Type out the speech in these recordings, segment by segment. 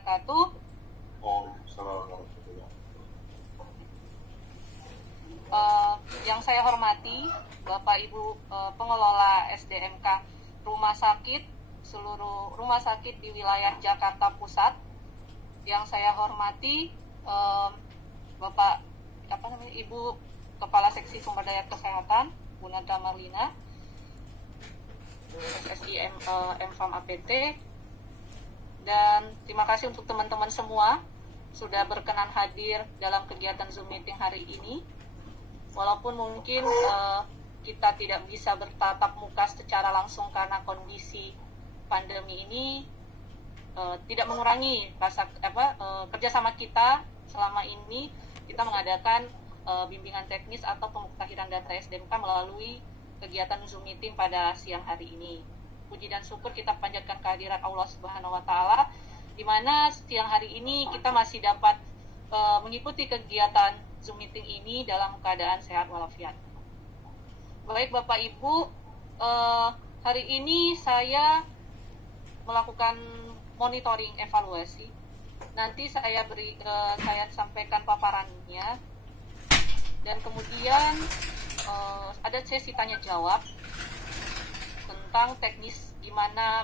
wabarakatuh. Yang saya hormati Bapak Ibu pengelola SDMK rumah sakit, seluruh rumah sakit di wilayah Jakarta Pusat. Yang saya hormati Bapak Ibu Kepala Seksi Sumber Daya Kesehatan Bu Nadra Marlina, SSI MFAM APT, dan terima kasih untuk teman-teman semua sudah berkenan hadir dalam kegiatan Zoom meeting hari ini. Walaupun mungkin kita tidak bisa bertatap muka secara langsung karena kondisi pandemi ini, tidak mengurangi rasa kerjasama kita. Selama ini kita mengadakan bimbingan teknis atau pemutahiran data SDMK melalui kegiatan Zoom meeting pada siang hari ini. Puji dan syukur kita panjatkan kehadiran Allah Subhanahu wa Ta'ala, di mana siang hari ini kita masih dapat mengikuti kegiatan Zoom meeting ini dalam keadaan sehat walafiat. Baik Bapak Ibu, hari ini saya melakukan monitoring evaluasi. Nanti saya sampaikan paparannya, dan kemudian ada sesi tanya jawab tentang teknis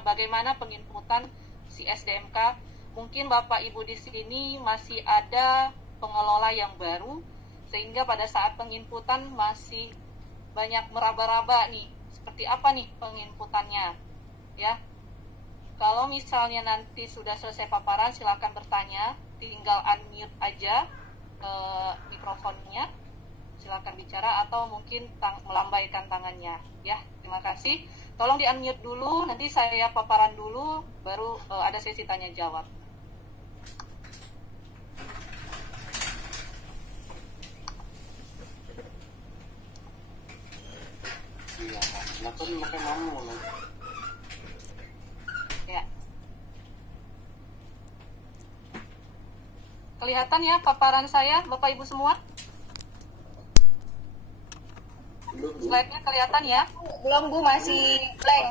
bagaimana penginputan si SDMK. Mungkin Bapak Ibu di sini masih ada pengelola yang baru, sehingga pada saat penginputan masih banyak meraba-raba nih, seperti apa nih penginputannya, ya. Kalau misalnya nanti sudah selesai paparan, silakan bertanya, tinggal unmute aja mikrofonnya, silakan bicara atau mungkin melambaikan tangannya, ya. Terima kasih. Tolong di unmute dulu, nanti saya paparan dulu, baru ada sesi tanya jawab. Ya. Kelihatan ya paparan saya, Bapak Ibu semua? Slide-nya kelihatan ya? Belum Bu, masih blank.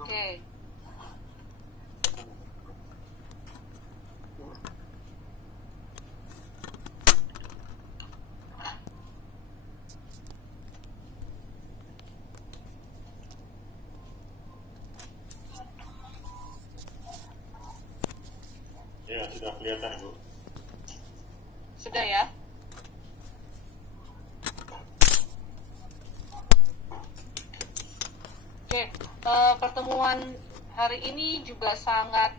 Oke. Ya, sudah kelihatan Bu. Sudah ya? Oke, pertemuan hari ini juga sangat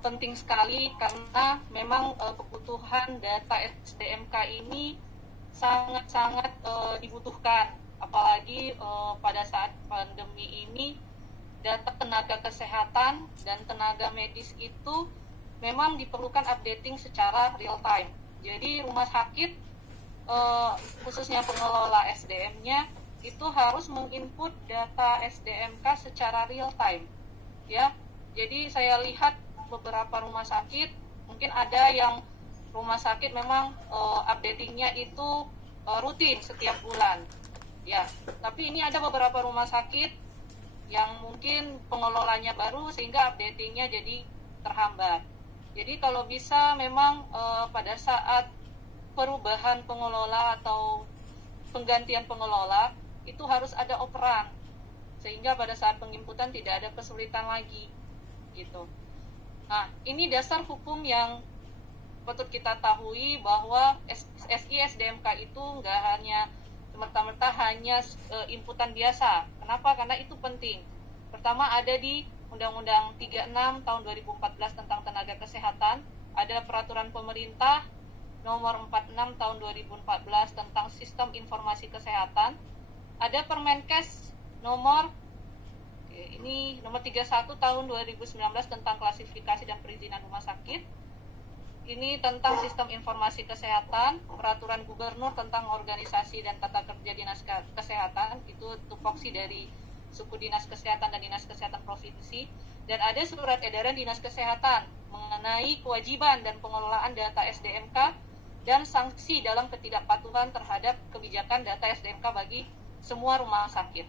penting sekali karena memang kebutuhan data SDMK ini sangat-sangat dibutuhkan, apalagi pada saat pandemi ini data tenaga kesehatan dan tenaga medis itu memang diperlukan updating secara real time. Jadi rumah sakit khususnya pengelola SDM-nya itu harus menginput data SDMK secara real time, ya. Jadi saya lihat beberapa rumah sakit, mungkin ada yang rumah sakit memang updatingnya itu rutin setiap bulan, ya. Tapi ini ada beberapa rumah sakit yang mungkin pengelolanya baru sehingga updatingnya jadi terhambat. Jadi kalau bisa memang pada saat perubahan pengelola atau penggantian pengelola itu harus ada operan, sehingga pada saat penginputan tidak ada kesulitan lagi, gitu. Nah, ini dasar hukum yang patut kita tahui bahwa SI SDMK itu nggak hanya semerta-merta hanya inputan biasa. Kenapa? Karena itu penting. Pertama ada di Undang-Undang 36 tahun 2014 tentang tenaga kesehatan, ada peraturan pemerintah nomor 46 tahun 2014 tentang sistem informasi kesehatan, ada Permenkes nomor 31 tahun 2019 tentang klasifikasi dan perizinan rumah sakit. Ini tentang sistem informasi kesehatan, peraturan gubernur tentang organisasi dan tata kerja dinas kesehatan, itu tupoksi dari suku dinas kesehatan dan dinas kesehatan provinsi, dan ada surat edaran dinas kesehatan mengenai kewajiban dan pengelolaan data SDMK dan sanksi dalam ketidakpatuhan terhadap kebijakan data SDMK bagi semua rumah sakit.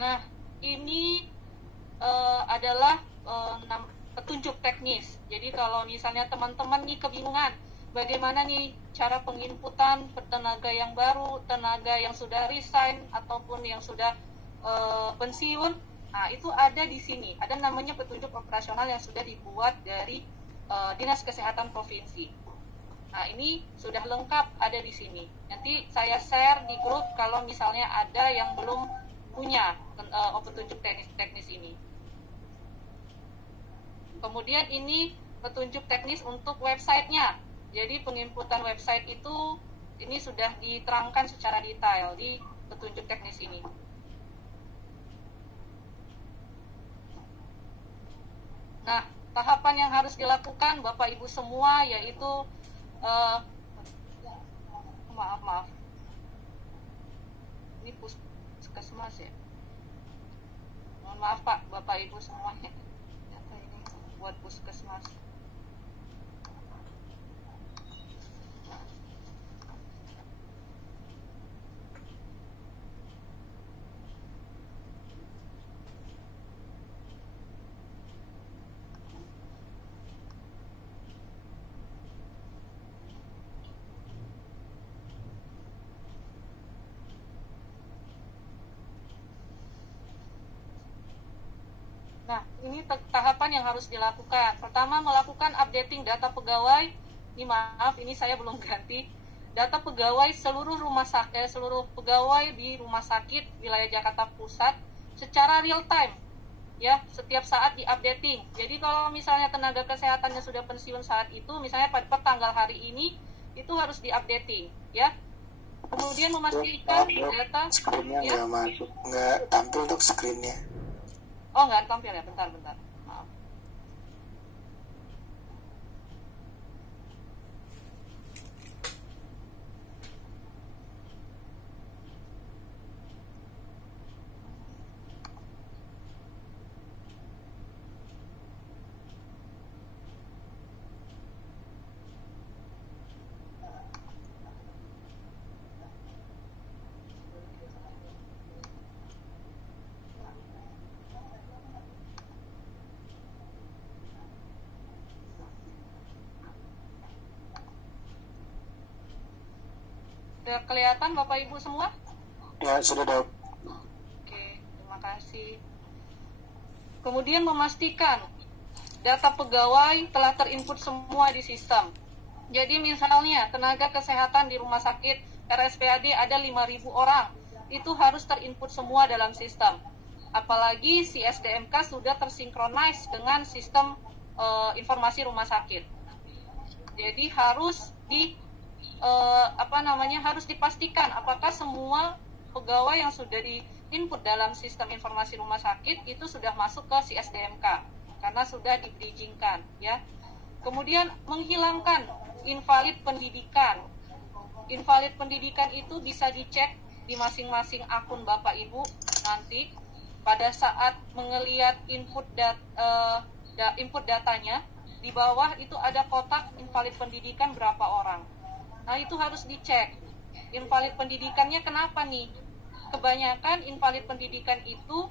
Nah, ini adalah petunjuk teknis. Jadi kalau misalnya teman-teman nih kebingungan, bagaimana nih cara penginputan tenaga yang baru, tenaga yang sudah resign ataupun yang sudah pensiun, nah itu ada di sini. Ada namanya petunjuk operasional yang sudah dibuat dari Dinas Kesehatan Provinsi. Nah ini sudah lengkap ada di sini. Nanti saya share di grup kalau misalnya ada yang belum punya petunjuk teknis ini. Kemudian ini petunjuk teknis untuk websitenya. Jadi penginputan website itu ini sudah diterangkan secara detail di petunjuk teknis ini. Nah, tahapan yang harus dilakukan Bapak Ibu semua yaitu maaf. Ini puskesmas ya. Mohon maaf Pak, Bapak Ibu semuanya. Ini buat puskesmas. Nah, ini tahapan yang harus dilakukan. Pertama, melakukan updating data pegawai. Ini maaf, ini saya belum ganti. Data pegawai seluruh seluruh pegawai di rumah sakit wilayah Jakarta Pusat secara real time. Ya, setiap saat di-updating. Jadi kalau misalnya tenaga kesehatannya sudah pensiun saat itu, misalnya pada tanggal hari ini, itu harus di-updating, ya. Kemudian memastikan data screen-nya ya. nggak masuk, nggak tampil untuk screen-nya. Oh, nggak tampil ya, bentar. Maaf. Sudah kelihatan Bapak Ibu semua? Ya, sudah dok. Oke, terima kasih. Kemudian memastikan data pegawai telah terinput semua di sistem. Jadi misalnya tenaga kesehatan di rumah sakit RSPAD ada 5.000 orang, itu harus terinput semua dalam sistem. Apalagi si SDMK sudah tersinkronis dengan sistem informasi rumah sakit. Jadi harus harus dipastikan apakah semua pegawai yang sudah di-input dalam sistem informasi rumah sakit itu sudah masuk ke si SDMK karena sudah di-bridgingkan, ya. Kemudian menghilangkan invalid pendidikan. Invalid pendidikan itu bisa dicek di masing-masing akun Bapak Ibu nanti pada saat mengelihat input datanya di bawah itu ada kotak invalid pendidikan berapa orang. Nah, itu harus dicek. Invalid pendidikannya kenapa nih? Kebanyakan invalid pendidikan itu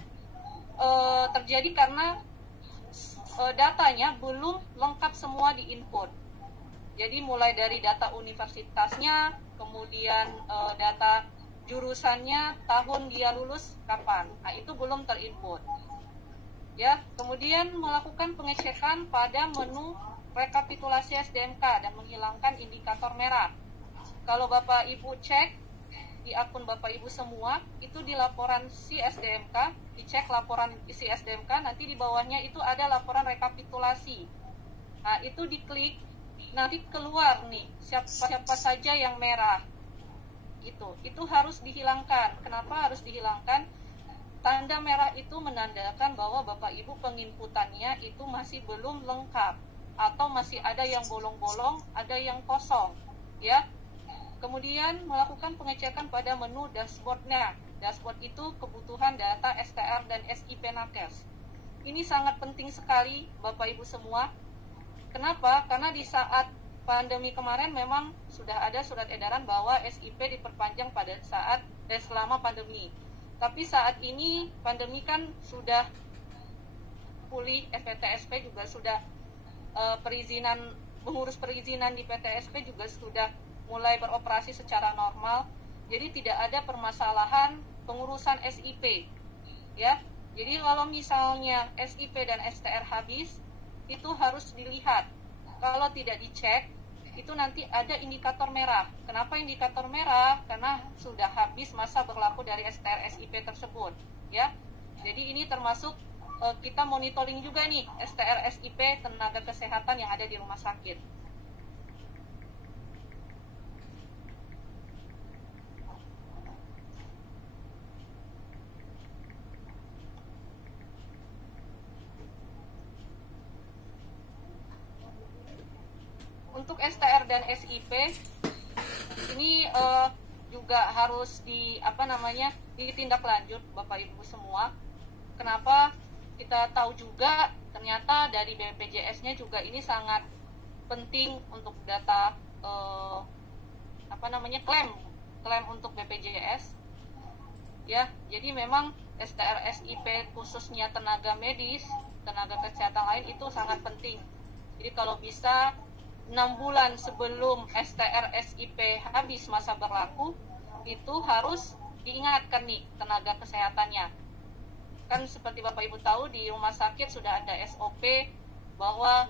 terjadi karena datanya belum lengkap semua di input. Jadi mulai dari data universitasnya, kemudian data jurusannya, tahun dia lulus kapan. Nah, itu belum terinput. Ya, kemudian melakukan pengecekan pada menu rekapitulasi SDMK dan menghilangkan indikator merah. Kalau Bapak Ibu cek di akun Bapak Ibu semua, itu di laporan si SDMK, dicek laporan si SDMK, nanti di bawahnya itu ada laporan rekapitulasi. Nah, itu diklik, nanti keluar nih siapa saja yang merah. Itu harus dihilangkan. Kenapa harus dihilangkan? Tanda merah itu menandakan bahwa Bapak Ibu penginputannya itu masih belum lengkap atau masih ada yang bolong-bolong, ada yang kosong, ya. Kemudian melakukan pengecekan pada menu dashboard-nya. Dashboard itu kebutuhan data STR dan SIP Nakes. Ini sangat penting sekali Bapak Ibu semua. Kenapa? Karena di saat pandemi kemarin memang sudah ada surat edaran bahwa SIP diperpanjang pada saat selama pandemi. Tapi saat ini pandemi kan sudah pulih, PTSP juga sudah mengurus perizinan di PTSP juga sudah mulai beroperasi secara normal. Jadi tidak ada permasalahan pengurusan SIP, ya. Jadi kalau misalnya SIP dan STR habis, itu harus dilihat. Kalau tidak dicek, itu nanti ada indikator merah. Kenapa indikator merah? Karena sudah habis masa berlaku dari STR SIP tersebut, ya. Jadi ini termasuk kita monitoring juga nih STR SIP tenaga kesehatan yang ada di rumah sakit. Untuk STR dan SIP ini juga harus ditindaklanjut Bapak Ibu semua. Kenapa? Kita tahu juga ternyata dari BPJS-nya juga ini sangat penting untuk data klaim untuk BPJS, ya. Jadi memang STR SIP khususnya tenaga medis, tenaga kesehatan lain itu sangat penting. Jadi kalau bisa 6 bulan sebelum STR SIP habis masa berlaku, itu harus diingatkan nih tenaga kesehatannya. Kan seperti Bapak Ibu tahu di rumah sakit sudah ada SOP bahwa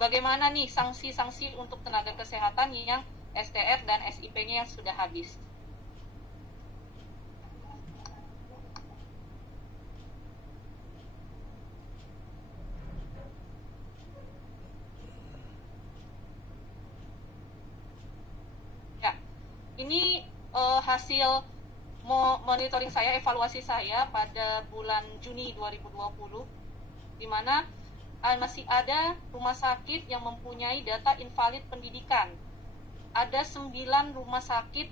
bagaimana nih sanksi-sanksi untuk tenaga kesehatan yang STR dan SIP-nya yang sudah habis. Ini hasil monitoring saya, evaluasi saya pada bulan Juni 2020, di mana masih ada rumah sakit yang mempunyai data invalid pendidikan. Ada 9 rumah sakit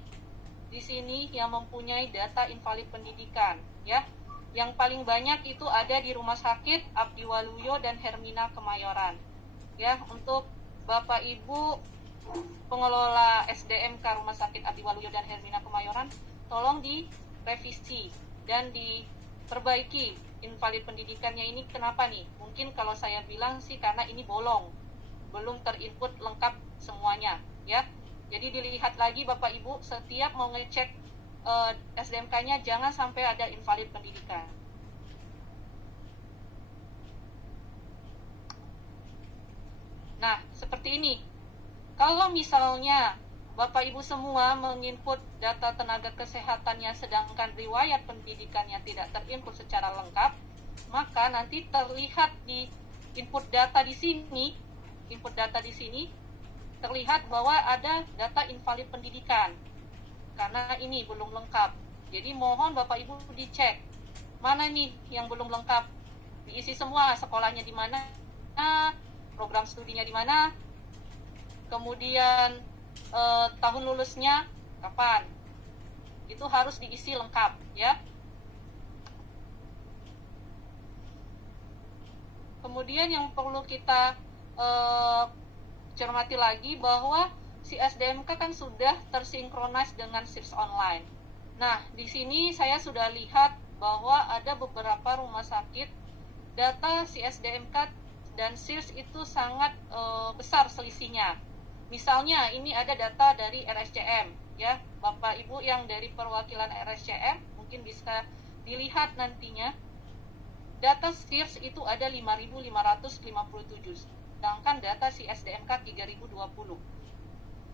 di sini yang mempunyai data invalid pendidikan, ya. Yang paling banyak itu ada di Rumah Sakit Abdi Waluyo dan Hermina Kemayoran. Ya, untuk Bapak Ibu pengelola SDMK Rumah Sakit Abdi Waluyo dan Hermina Kemayoran, tolong direvisi dan diperbaiki invalid pendidikannya ini. Kenapa nih? Mungkin kalau saya bilang sih karena ini bolong, belum terinput lengkap semuanya, ya. Jadi dilihat lagi Bapak Ibu, setiap mau ngecek SDMK-nya jangan sampai ada invalid pendidikan. Nah, seperti ini. Kalau misalnya Bapak Ibu semua menginput data tenaga kesehatannya sedangkan riwayat pendidikannya tidak terinput secara lengkap, maka nanti terlihat di input data di sini terlihat bahwa ada data invalid pendidikan karena ini belum lengkap. Jadi mohon Bapak Ibu dicek mana nih yang belum lengkap, diisi semua, sekolahnya di mana, program studinya di mana, kemudian tahun lulusnya kapan, itu harus diisi lengkap, ya. Kemudian yang perlu kita cermati lagi bahwa si SDMK kan sudah tersinkronis dengan SIRS online. Nah, di sini saya sudah lihat bahwa ada beberapa rumah sakit data si SDMK dan SIRS itu sangat besar selisihnya. Misalnya ini ada data dari RSCM, ya. Bapak Ibu yang dari perwakilan RSCM mungkin bisa dilihat nantinya. Data SIRS itu ada 5.557, sedangkan data si SDMK 3.020.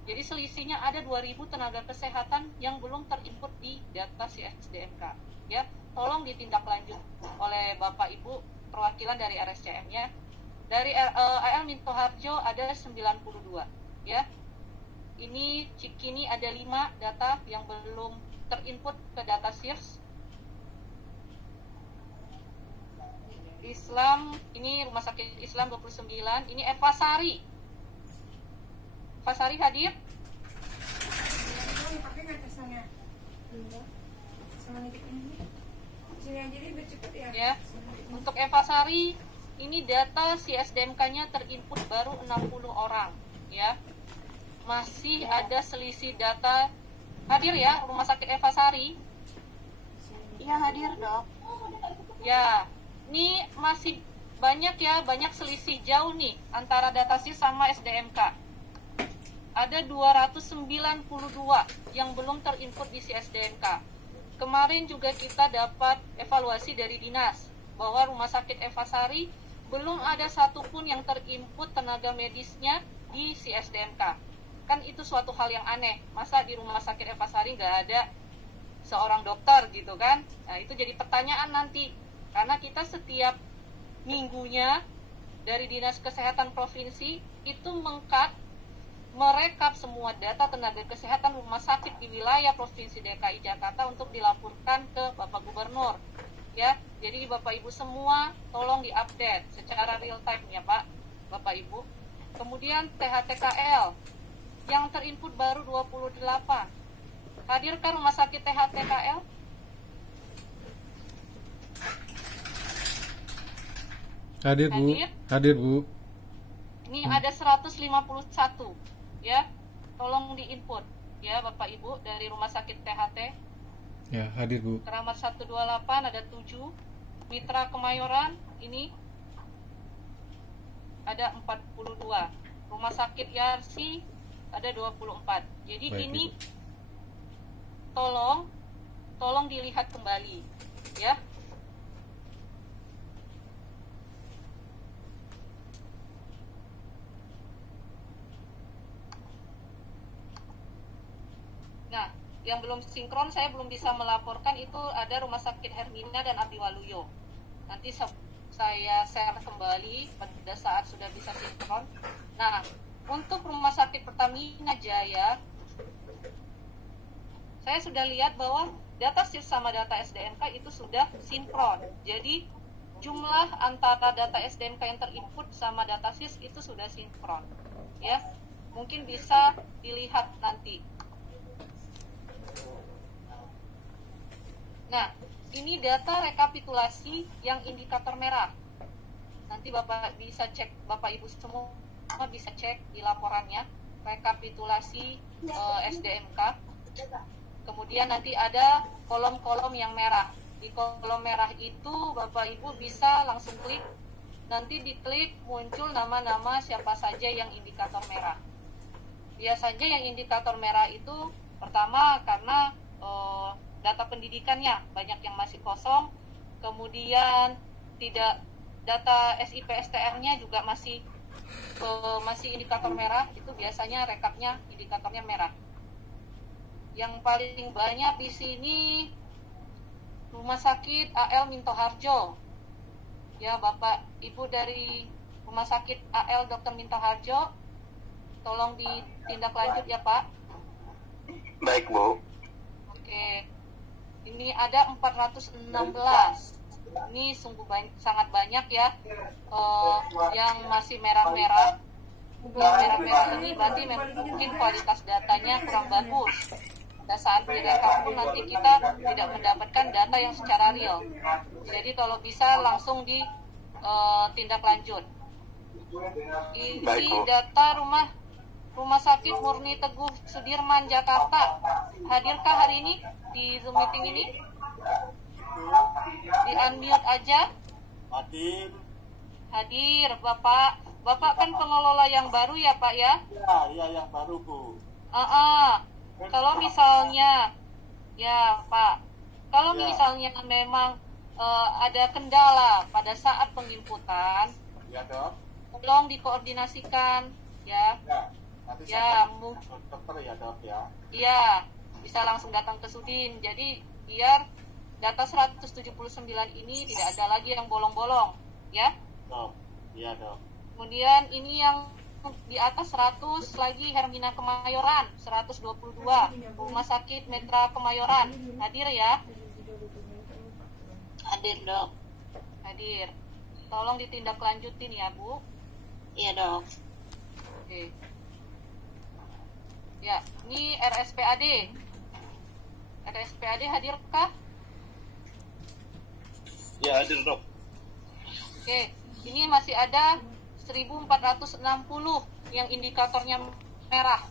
Jadi selisihnya ada 2.000 tenaga kesehatan yang belum terinput di data si SDMK, ya. Tolong ditindaklanjut oleh Bapak Ibu perwakilan dari RSCM, ya. Dari AL Minto Harjo ada 92, ya. Ini Cikini ada 5 data yang belum terinput ke data SIRS. Islam, ini Rumah Sakit Islam 29, ini Eva Sari. Eva Sari hadir? Pakai nggak tesannya? Sama nitip ini. Sini aja deh biar cepet ya. Ya. Untuk Eva Sari, ini data si SDMK-nya terinput baru 60 orang, ya. Masih ada selisih data. Hadir ya Rumah Sakit Eva Sari. Iya hadir dok. Ya, ini masih banyak ya, banyak selisih jauh nih antara datasys sama SDMK. Ada 292 yang belum terinput di si SDMK. Kemarin juga kita dapat evaluasi dari dinas bahwa Rumah Sakit Eva Sari belum ada satupun yang terinput tenaga medisnya di si SDMK. Kan itu suatu hal yang aneh. Masa di Rumah Sakit Eva Sari nggak ada seorang dokter gitu kan? Nah itu jadi pertanyaan nanti. Karena kita setiap minggunya dari Dinas Kesehatan Provinsi itu merekap semua data tenaga kesehatan rumah sakit di wilayah Provinsi DKI Jakarta untuk dilaporkan ke Bapak Gubernur. Ya, jadi Bapak Ibu semua tolong diupdate secara real time ya Pak, Bapak Ibu. Kemudian THTKL yang terinput baru 28. Hadirkah rumah sakit THTKL? Hadir Bu. Hadir Bu. Ini ada 151 ya. Tolong diinput ya Bapak Ibu dari rumah sakit THT. Ya, hadir Bu. Keramat 128 ada 7. Mitra Kemayoran ini ada 42. Rumah sakit Yarsi ada 24. Jadi Baik, ini Ibu. tolong dilihat kembali ya. Nah, yang belum sinkron saya belum bisa melaporkan itu ada Rumah Sakit Hermina dan Abdi Waluyo. Nanti saya share kembali pada saat sudah bisa sinkron. Nah, untuk Rumah Sakit Pertamina Jaya, saya sudah lihat bahwa data SIS sama data SDMK itu sudah sinkron. Jadi jumlah antara data SDMK yang terinput sama data SIS itu sudah sinkron. Ya, mungkin bisa dilihat nanti. Nah, ini data rekapitulasi yang indikator merah. Nanti Bapak bisa cek, Bapak Ibu semua bisa cek di laporannya rekapitulasi SDMK. Kemudian nanti ada kolom-kolom yang merah. Di kolom merah itu Bapak Ibu bisa langsung klik. Nanti diklik muncul nama-nama siapa saja yang indikator merah. Biasanya yang indikator merah itu pertama karena data pendidikannya banyak yang masih kosong, kemudian tidak data SIP STR-nya juga masih indikator merah, itu biasanya rekapnya indikatornya merah. Yang paling banyak di sini Rumah Sakit AL Minto Harjo. Ya, Bapak Ibu dari Rumah Sakit AL Dr. Minto Harjo, tolong ditindaklanjut ya Pak. Baik Bu. Oke. Ini ada 416. Ini sungguh sangat banyak ya. Yang masih merah-merah. Yang merah-merah ini berarti mungkin kualitas datanya kurang bagus. Pada saat direkap pun nanti kita tidak mendapatkan data yang secara real. Jadi kalau bisa langsung ditindak lanjut. Ini data Rumah Sakit Murni Teguh Sudirman Jakarta. Hadirkah hari ini di Zoom meeting ini? Di unmute aja. Hadir Bapak. Bapak kan pengelola yang baru ya Pak ya? Iya yang baru Bu. Kalau misalnya ya Pak, kalau misalnya memang ada kendala pada saat penginputan, Ya Dok. tolong dikoordinasikan ya. Nanti Ya, dokter ya Dok ya. Iya, bisa langsung datang ke Sudin. Jadi biar data 179 ini tidak ada lagi yang bolong-bolong, ya. Dok. Iya Dok. Kemudian ini yang di atas 100 lagi Hermina Kemayoran, 122 Rumah Sakit Metra Kemayoran. Hadir ya? Hadir dok. Hadir. Tolong ditindaklanjutin ya Bu. Iya dok. Oke. Ya, ini RSPAD. RSPAD hadirkah? Ya hadir Dok. Oke, ini masih ada 1460 yang indikatornya merah.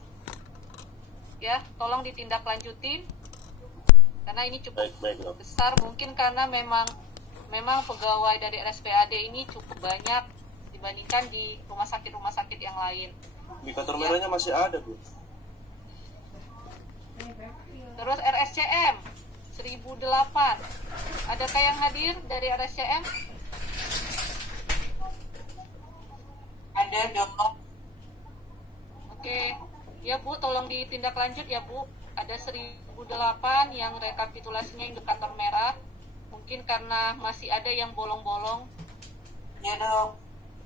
Ya, tolong ditindaklanjutin. karena ini cukup Baik, dok. besar, mungkin karena memang pegawai dari RSPAD ini cukup banyak dibandingkan di rumah sakit yang lain. Indikator merahnya masih ada, Bu. Terus RSCM 1008. Adakah yang hadir dari RSCM? Ada dok. Oke. Ya Bu, tolong ditindaklanjut ya Bu. Ada 1008 yang rekapitulasinya indikator merah. Mungkin karena masih ada yang bolong-bolong. Ya dok.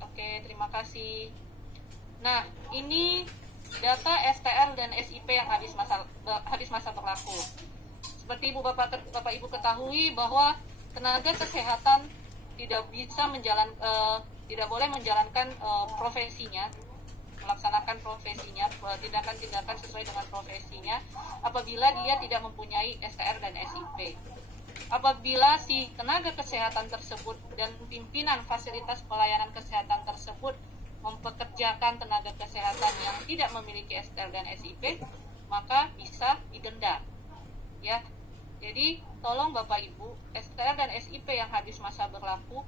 Oke, terima kasih. Nah, ini data STR dan SIP yang habis masa berlaku. Seperti Bapak Ibu ketahui bahwa tenaga kesehatan tidak boleh menjalankan profesinya, melaksanakan profesinya, tindakan-tindakan sesuai dengan profesinya apabila dia tidak mempunyai STR dan SIP. Apabila si tenaga kesehatan tersebut dan pimpinan fasilitas pelayanan kesehatan tersebut mempekerjakan tenaga kesehatan yang tidak memiliki STR dan SIP, maka bisa didenda. Ya. Jadi, tolong Bapak Ibu, STR dan SIP yang habis masa berlaku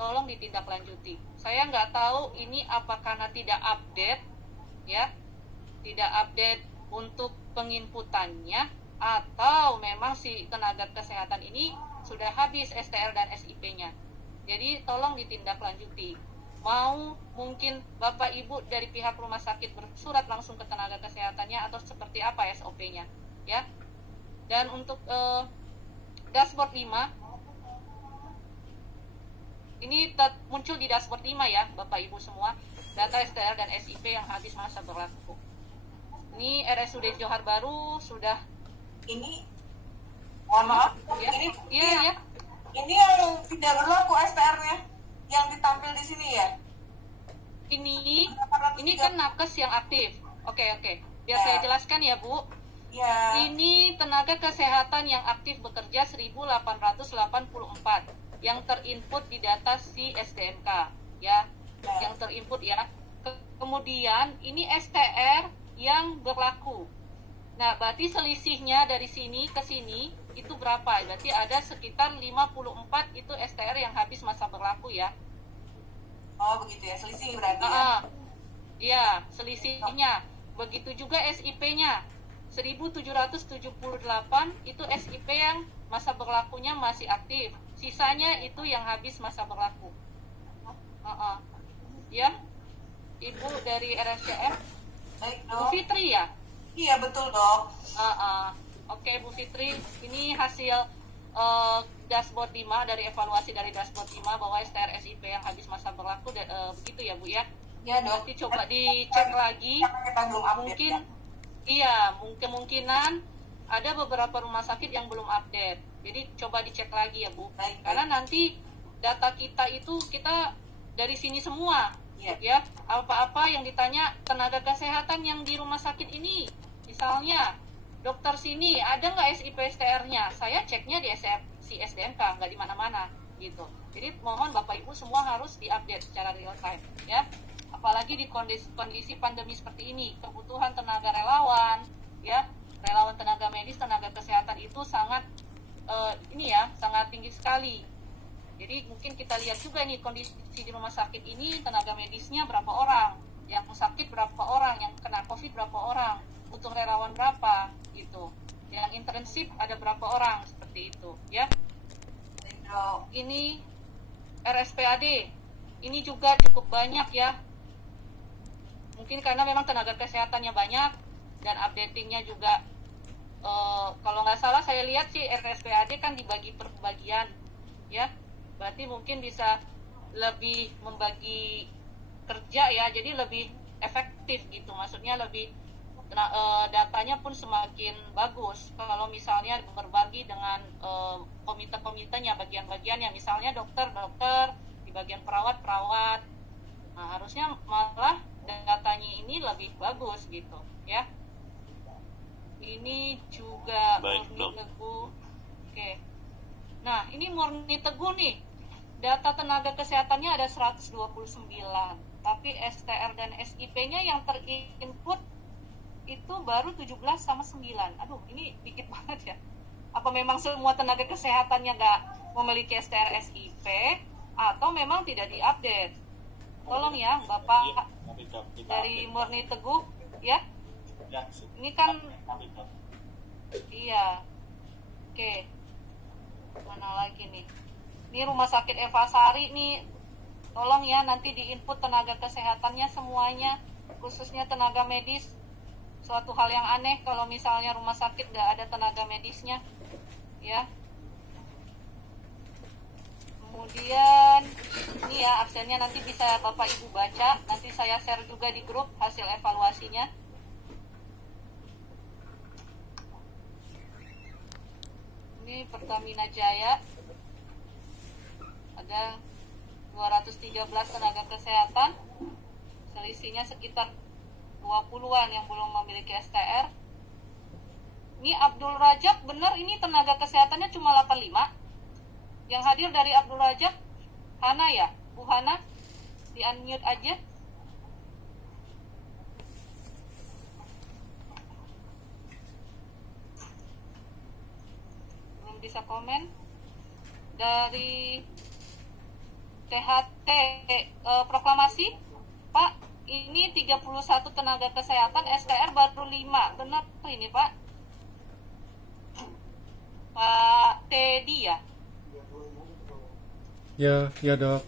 tolong ditindaklanjuti. Saya nggak tahu ini apa karena tidak update, ya, tidak update untuk penginputannya, atau memang si tenaga kesehatan ini sudah habis STR dan SIP-nya. Jadi tolong ditindaklanjuti. Mau mungkin Bapak Ibu dari pihak rumah sakit bersurat langsung ke tenaga kesehatannya atau seperti apa SOP-nya, ya. Dan untuk dashboard 5 ini muncul di dashboard 5 ya Bapak Ibu semua, data STR dan SIP yang habis masa berlaku. Ini RSUD Johar Baru sudah Ini, mohon maaf. ya. Iya. Ini yang tidak berlaku STR-nya yang ditampil di sini ya. Ini kan nakes yang aktif. Oke. Biar saya jelaskan ya Bu. Ya. Ini tenaga kesehatan yang aktif bekerja 1884 yang terinput di data si SDMK ya. Yang terinput ya. Kemudian ini STR yang berlaku. Nah, berarti selisihnya dari sini ke sini itu berapa? Berarti ada sekitar 54 itu STR yang habis masa berlaku ya. Oh, begitu ya. Selisih berarti ya. Iya, selisihnya. Begitu juga SIP-nya. 1778 itu SIP yang masa berlakunya masih aktif. Sisanya itu yang habis masa berlaku. Ya. Ibu dari RSCM. Baik, Bu dok. Fitri ya? Iya, betul, dok. Oke, Bu Fitri, ini hasil dashboard 5 dari evaluasi dari dashboard 5 bahwa STR SIP yang habis masa berlaku begitu ya Bu ya. Ya, dok. Nanti coba dicek lagi. Kita belum update. Mungkin Ya. iya, kemungkinan ada beberapa rumah sakit yang belum update. Jadi coba dicek lagi ya Bu. Baik. Karena nanti data kita itu kita dari sini semua. Iya. Ya, apa-apa yang ditanya tenaga kesehatan yang di rumah sakit ini. Misalnya, dokter sini ada nggak SIP STR-nya? Saya ceknya di si SDMK, nggak di mana-mana gitu. Jadi mohon Bapak Ibu semua harus diupdate secara real time ya. Apalagi di kondisi pandemi seperti ini, kebutuhan tenaga relawan ya, relawan tenaga medis, tenaga kesehatan itu sangat sangat tinggi sekali. Jadi mungkin kita lihat juga nih kondisi di rumah sakit ini, tenaga medisnya berapa orang, yang sakit berapa orang, yang kena COVID berapa orang, butuh relawan berapa gitu, yang intensif ada berapa orang, seperti itu ya. Ini RSPAD ini juga cukup banyak ya, mungkin karena memang tenaga kesehatannya banyak dan updatingnya juga kalau nggak salah saya lihat sih RSPAD kan dibagi per bagian ya, berarti mungkin bisa lebih membagi kerja ya, jadi lebih efektif gitu, maksudnya lebih datanya pun semakin bagus kalau misalnya berbagi dengan komite-komitenya, bagian-bagiannya, misalnya dokter di bagian perawat. Nah, harusnya malah datanya ini lebih bagus gitu ya. Ini juga Murni Teguh. Oke. Nah, ini Murni Teguh nih. Data tenaga kesehatannya ada 129, tapi STR dan SIP-nya yang terinput itu baru 17 sama 9. Aduh, ini dikit banget ya. Apa memang semua tenaga kesehatannya nggak memiliki STR SIP atau memang tidak diupdate? Tolong ya Bapak dari Murni Teguh ya. Ini kan iya. Oke. Mana lagi nih? Ini Rumah Sakit Eva Sari nih. Tolong ya nanti diinput tenaga kesehatannya semuanya, khususnya tenaga medis. Suatu hal yang aneh kalau misalnya rumah sakit nggak ada tenaga medisnya, ya. Kemudian ini ya absennya nanti bisa Bapak Ibu baca. Nanti saya share juga di grup hasil evaluasinya. Ini Pertamina Jaya. Ada 213 tenaga kesehatan, selisihnya sekitar 20-an yang belum memiliki STR. Ini Abdul Rajab, benar ini tenaga kesehatannya cuma 85. Yang hadir dari Abdul Rajab, Hana ya? Bu Hana, di unmute aja. Belum bisa komen. Dari THT proklamasi, Pak, ini 31 tenaga kesehatan, STR baru 5. Benar tuh ini, Pak? Pak Teddy ya? Ya Dok.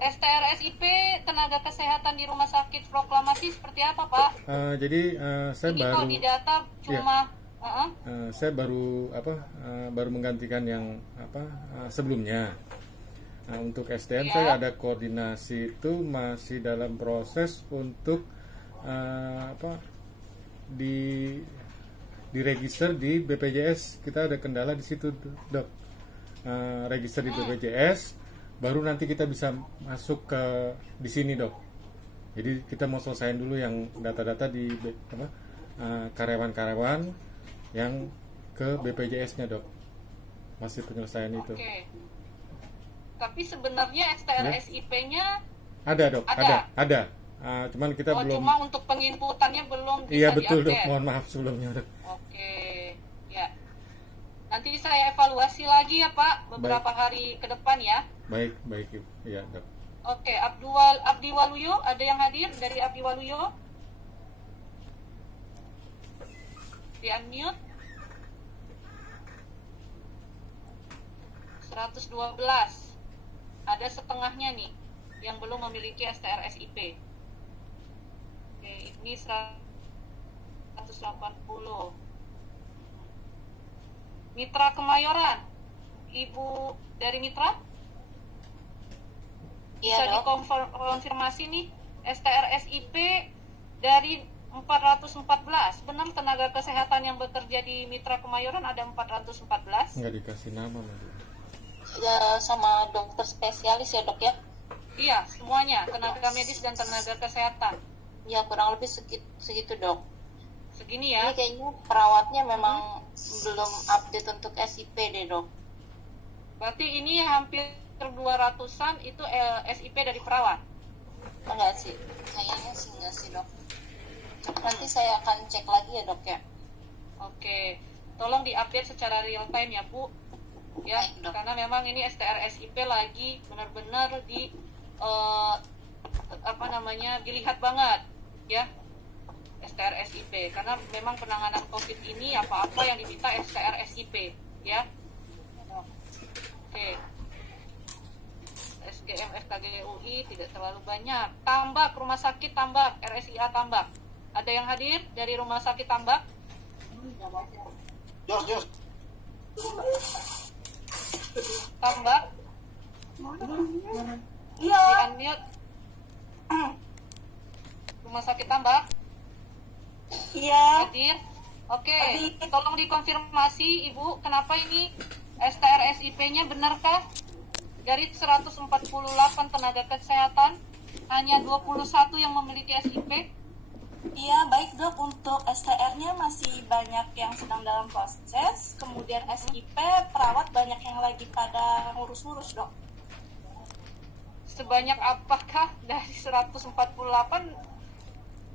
STR SIP tenaga kesehatan di rumah sakit proklamasi seperti apa, Pak? Jadi saya ini baru kalau di data cuma saya baru baru menggantikan yang sebelumnya. Nah, untuk STM saya ada koordinasi itu masih dalam proses untuk diregister di BPJS. Kita ada kendala di situ, Dok. Register di BPJS, baru nanti kita bisa masuk ke di sini, Dok. Jadi kita mau selesaiin dulu yang data-data di karyawan-karyawan yang ke BPJS-nya, Dok. Masih penyelesaian itu. Oke. Tapi sebenarnya STR SIP-nya ada, Dok. Ada. Cuman kita belum. Cuma untuk penginputannya belum bisa Iya betul, Dok. diupdate. Mohon maaf sebelumnya, Dok. Oke. Ya. Nanti saya evaluasi lagi ya, Pak, beberapa hari ke depan ya. Baik, Ibu. Iya, Dok. Oke, Abdi Waluyo, ada yang hadir dari Abdi Waluyo? Di unmute. 112. Ada setengahnya nih yang belum memiliki STR SIP. Oke, ini 180. Mitra Kemayoran, Ibu dari Mitra? Bisa dikonfirmasi nih STR SIP dari 414. Benar tenaga kesehatan yang bekerja di Mitra Kemayoran ada 414? Nggak dikasih nama, Mas. Ya, sama dokter spesialis ya, Dok ya? Iya, semuanya, tenaga medis dan tenaga kesehatan. Ya, kurang lebih segitu, Dok. Segini ya? Ini kayaknya perawatnya memang belum update untuk SIP deh, Dok. Berarti ini hampir 200-an itu SIP dari perawat? Enggak sih, kayaknya sih enggak sih, Dok. Nanti saya akan cek lagi ya, Dok ya. Oke, tolong diupdate secara real time ya, Bu. Ya, Baik, karena memang ini STR SIP lagi benar-benar dilihat banget ya STR SIP, karena memang penanganan COVID ini apa-apa yang diminta STR SIP ya. Oke. SGM FKG UI tidak terlalu banyak. Tambak, rumah sakit Tambak, RSIA Tambak. Ada yang hadir dari rumah sakit Tambak? Jos. Tambak? Iya. Di unmute. Rumah sakit Tambak? Iya. Hadir? Oke, tolong dikonfirmasi Ibu, kenapa ini STR SIP-nya benarkah? Dari 148 tenaga kesehatan, hanya 21 yang memiliki SIP? Iya, baik Dok. Untuk STR-nya masih banyak yang sedang dalam proses. Kemudian SIP, perawat banyak yang lagi pada ngurus-ngurus, Dok. Sebanyak apakah dari 148?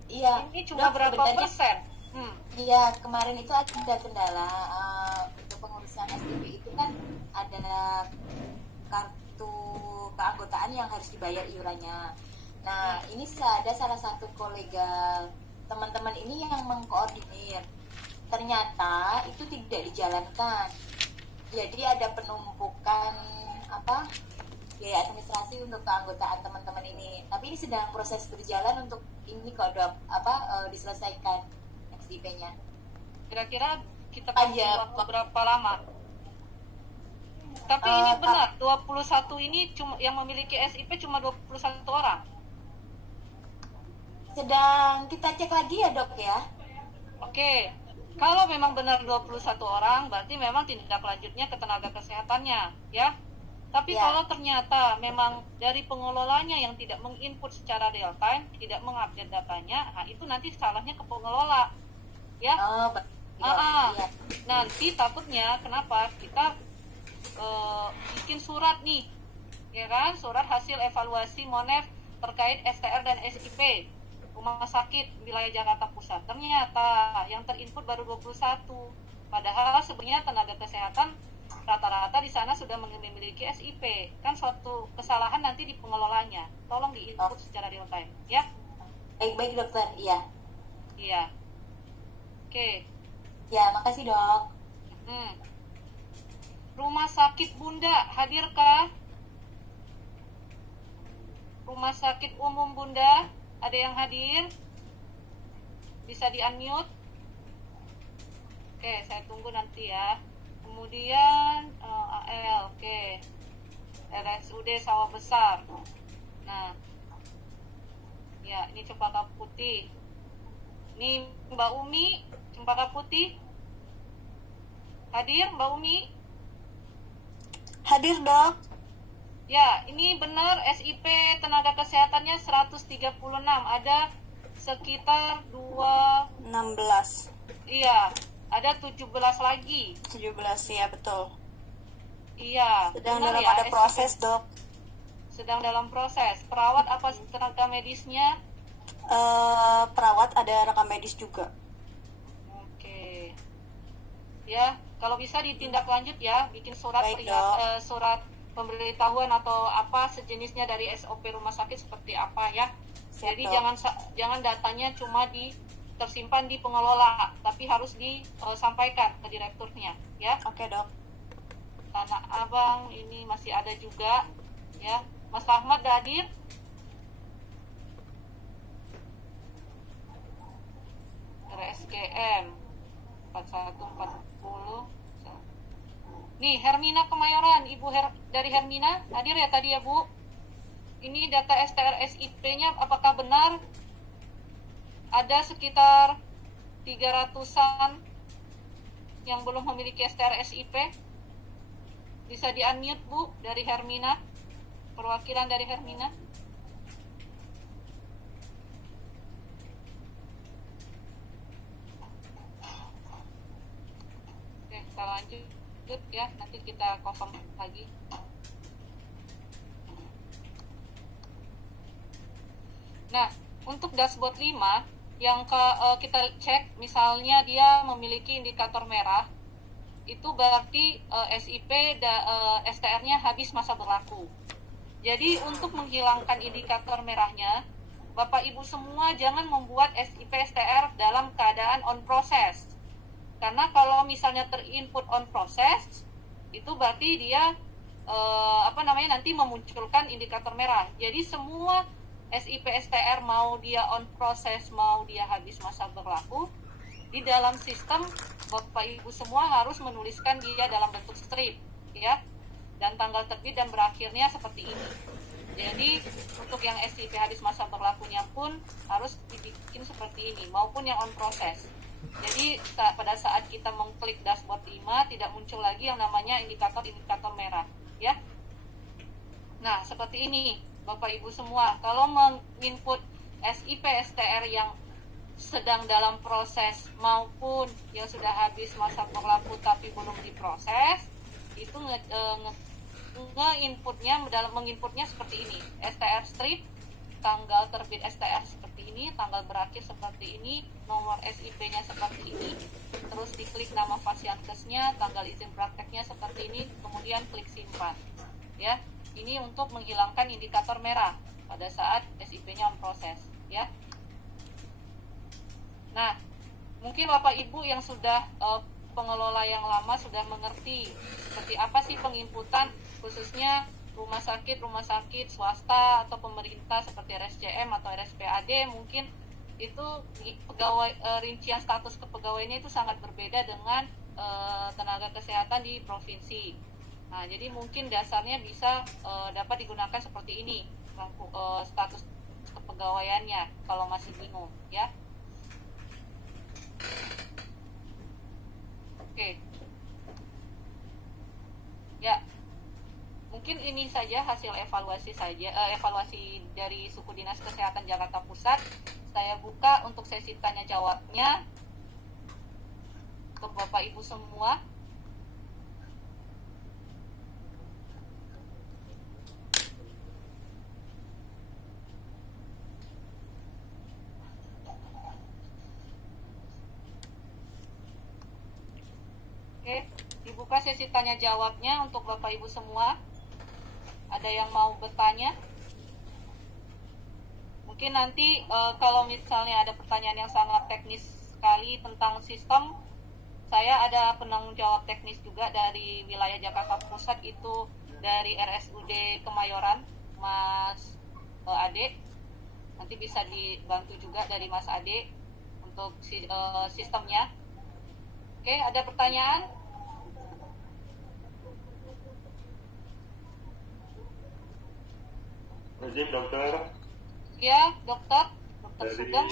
Iya. Ini cuma Dok, berapa sebenarnya persen? Iya, kemarin itu ada kendala untuk pengurusan SPP itu kan ada kartu keanggotaan yang harus dibayar iurannya. Nah, ini ada salah satu kolega teman-teman ini yang mengkoordinir. Ternyata itu tidak dijalankan. Jadi ada penumpukan biaya administrasi untuk keanggotaan teman-teman ini. Tapi ini sedang proses berjalan untuk ini kok diselesaikan SIP-nya. Kira-kira kita kasih waktu berapa lama? Tapi ini benar, 21 ini cuma yang memiliki SIP cuma 21 orang. Sedang kita cek lagi ya, Dok ya. Oke. Kalau memang benar 21 orang, berarti memang tindak lanjutnya ke tenaga kesehatannya, ya. Tapi Ya. kalau ternyata memang dari pengelolanya yang tidak menginput secara real time, tidak mengupdate datanya, nah itu nanti salahnya ke pengelola, ya. Oh, iya. Nanti takutnya kenapa kita bikin surat nih, ya kan, surat hasil evaluasi MONEF terkait STR dan SIP rumah sakit wilayah Jakarta Pusat. Ternyata yang terinput baru 21, padahal sebenarnya tenaga kesehatan rata-rata di sana sudah memiliki SIP. Kan suatu kesalahan nanti di pengelolanya. Tolong diinput secara real time, ya. Baik dokter, iya. Iya. Oke. Ya, makasih Dok. Rumah sakit Bunda hadirkah? Rumah sakit umum Bunda, ada yang hadir? Bisa di-unmute? Oke, saya tunggu nanti ya. Kemudian AL, oke. RSUD Sawah Besar. Nah, ya ini Cempaka Putih. Ini Mbak Umi, Cempaka Putih. Hadir Mbak Umi? Hadir Dok. Ya, ini benar SIP tenaga kesehatannya 136. Ada sekitar 16. Iya, ada 17 lagi. 17 ya betul. Iya. Sedang benar dalam ya, ada SIP. proses Dok. Sedang dalam proses. Perawat apa tenaga medisnya? Perawat ada rekam medis juga. Oke. Ya, kalau bisa ditindak lanjut ya, bikin surat Baik, Dok. surat pemberitahuan atau apa sejenisnya dari SOP rumah sakit seperti apa ya. Siap, Jadi Dok. jangan datanya cuma tersimpan di pengelola, tapi harus disampaikan ke direkturnya ya. Oke Dok. Tanah Abang ini masih ada juga ya. Mas Ahmad udah hadir? RSGM 4140. Nih Hermina Kemayoran, Ibu dari Hermina hadir ya tadi ya Bu? Ini data STR SIP-nya apakah benar? Ada sekitar 300-an yang belum memiliki STR SIP. Bisa di-unmute Bu dari Hermina, perwakilan dari Hermina. Oke, kita lanjut ya, nanti kita kosong lagi. Nah, untuk dashboard 5 yang kita cek, misalnya dia memiliki indikator merah, itu berarti SIP STR-nya habis masa berlaku. Jadi untuk menghilangkan indikator merahnya, Bapak Ibu semua jangan membuat SIP STR dalam keadaan on process. Karena kalau misalnya terinput on process, itu berarti dia nanti memunculkan indikator merah. Jadi semua SIP STR mau dia on process, mau dia habis masa berlaku, di dalam sistem Bapak Ibu semua harus menuliskan dia dalam bentuk strip, ya. Dan tanggal terbit dan berakhirnya seperti ini. Jadi untuk yang SIP habis masa berlakunya pun harus dibikin seperti ini, maupun yang on process. Jadi pada saat kita mengklik dashboard 5 tidak muncul lagi yang namanya indikator-indikator merah, ya. Nah, seperti ini Bapak Ibu semua. Kalau menginput SIP STR yang sedang dalam proses maupun yang sudah habis masa berlaku tapi belum diproses, itu menginputnya seperti ini. STR strip, tanggal terbit STR seperti ini, tanggal berakhir seperti ini, nomor SIP-nya seperti ini, terus diklik nama fasiankesnya, tanggal izin prakteknya seperti ini, kemudian klik simpan. Ya, ini untuk menghilangkan indikator merah pada saat SIP-nya on proses. Ya. Nah, mungkin Bapak Ibu yang sudah pengelola yang lama sudah mengerti seperti apa sih penginputan, khususnya rumah sakit swasta atau pemerintah seperti RSCM atau RSPAD, mungkin itu pegawai rincian status kepegawaiannya itu sangat berbeda dengan tenaga kesehatan di provinsi. Nah, jadi mungkin dasarnya bisa dapat digunakan seperti ini status kepegawaiannya kalau masih bingung, ya. Oke. Ya. Mungkin ini saja hasil evaluasi dari Suku Dinas Kesehatan Jakarta Pusat. Saya buka untuk sesi tanya jawabnya ke Bapak Ibu semua. Oke, dibuka sesi tanya jawabnya untuk Bapak Ibu semua. Ada yang mau bertanya? Mungkin nanti kalau misalnya ada pertanyaan yang sangat teknis sekali tentang sistem, saya ada penanggung jawab teknis juga dari wilayah Jakarta Pusat, itu dari RSUD Kemayoran, Mas Ade. Nanti bisa dibantu juga dari Mas Ade untuk sistemnya. Oke, ada pertanyaan? Izin dokter. Ya, dokter Dari Sugeng.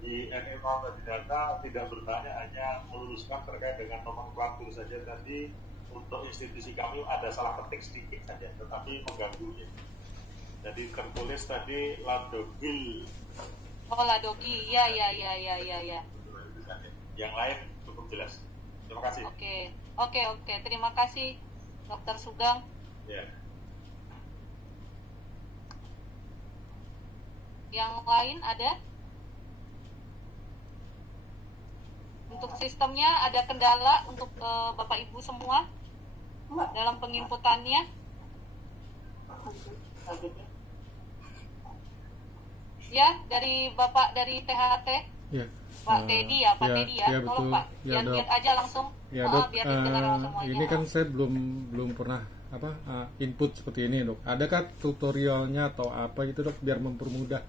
di NMA Data tidak bertanya, hanya meluruskan terkait dengan nomenklatur saja. Tadi untuk institusi kami ada salah ketik sedikit saja, tetapi mengganggunya. Jadi tertulis tadi Ladogil. Oh, Ladogi. Ya. Yang lain cukup jelas. Terima kasih. Oke. Terima kasih, Dokter Sugeng. Ya. Yang lain ada? Untuk sistemnya ada kendala untuk Bapak Ibu semua dalam penginputannya? Ya, dari Bapak dari THT? Ya. Pak Teddy ya, Pak Teddy ya. Ya, Tolong betul. Pak, Ya, lihat Dok. aja langsung. Ya, Dok, Biar didengar semuanya. ini kan saya belum pernah input seperti ini, Dok. Adakah tutorialnya atau apa gitu, Dok, biar mempermudah?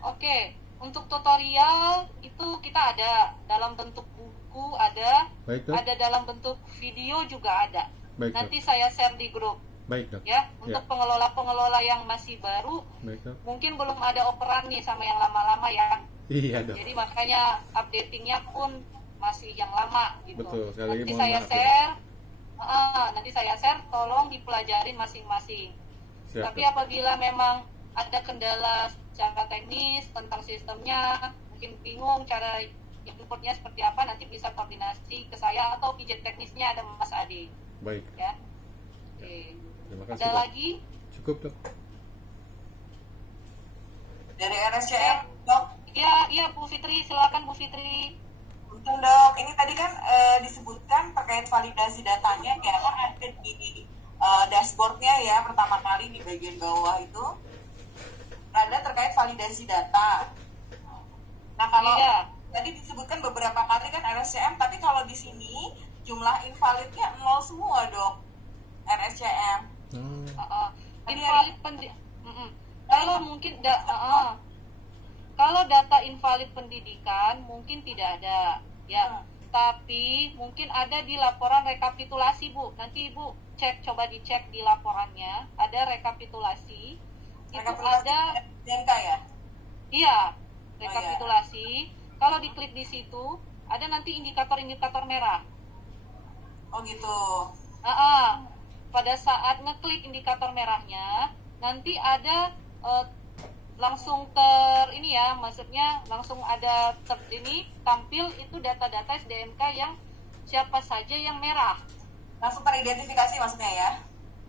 Oke, untuk tutorial itu kita ada dalam bentuk buku, ada Baik, Dok. ada dalam bentuk video juga ada. Baik, Dok. Nanti saya share di grup Baik, Dok. ya. Untuk pengelola-pengelola yang masih baru, Baik, Dok. mungkin belum ada operan nih sama yang lama-lama ya. Iya, Dok. Jadi makanya updatingnya pun masih yang lama gitu. Betul, sekali lagi Nanti mohon saya maaf ya. share, nanti saya share, tolong dipelajarin masing-masing. Siap, Tapi Dok. apabila memang ada kendala secara teknis tentang sistemnya, mungkin bingung cara inputnya seperti apa, nanti bisa koordinasi ke saya atau pijat teknisnya ada Mas Ade. Baik. Ya. Oke. Terima kasih, Ada Dok. lagi? Cukup, Dok. Dari RSCM, Dok. Iya Bu Fitri, silakan Bu Fitri. Betul, Dok. Ini tadi kan disebutkan terkait validasi datanya, ya kan ada di dashboardnya ya, pertama kali di bagian bawah itu ada terkait validasi data. Nah, kalau Iya. tadi disebutkan beberapa kali kan RSCM, tapi kalau di sini jumlah invalidnya 0 semua, Dok. RSCM. Invalid kalau mungkin kalau data invalid pendidikan mungkin tidak ada ya, tapi mungkin ada di laporan rekapitulasi, Bu. Nanti Ibu coba dicek di laporannya, ada rekapitulasi. Itu ada SDMK ya? iya, rekapitulasi. Kalau diklik di situ ada nanti indikator-indikator merah. Oh gitu. Pada saat ngeklik indikator merahnya, nanti ada langsung ini ya, maksudnya langsung ada ini tampil itu data-data SDMK yang siapa saja yang merah. Langsung teridentifikasi maksudnya ya?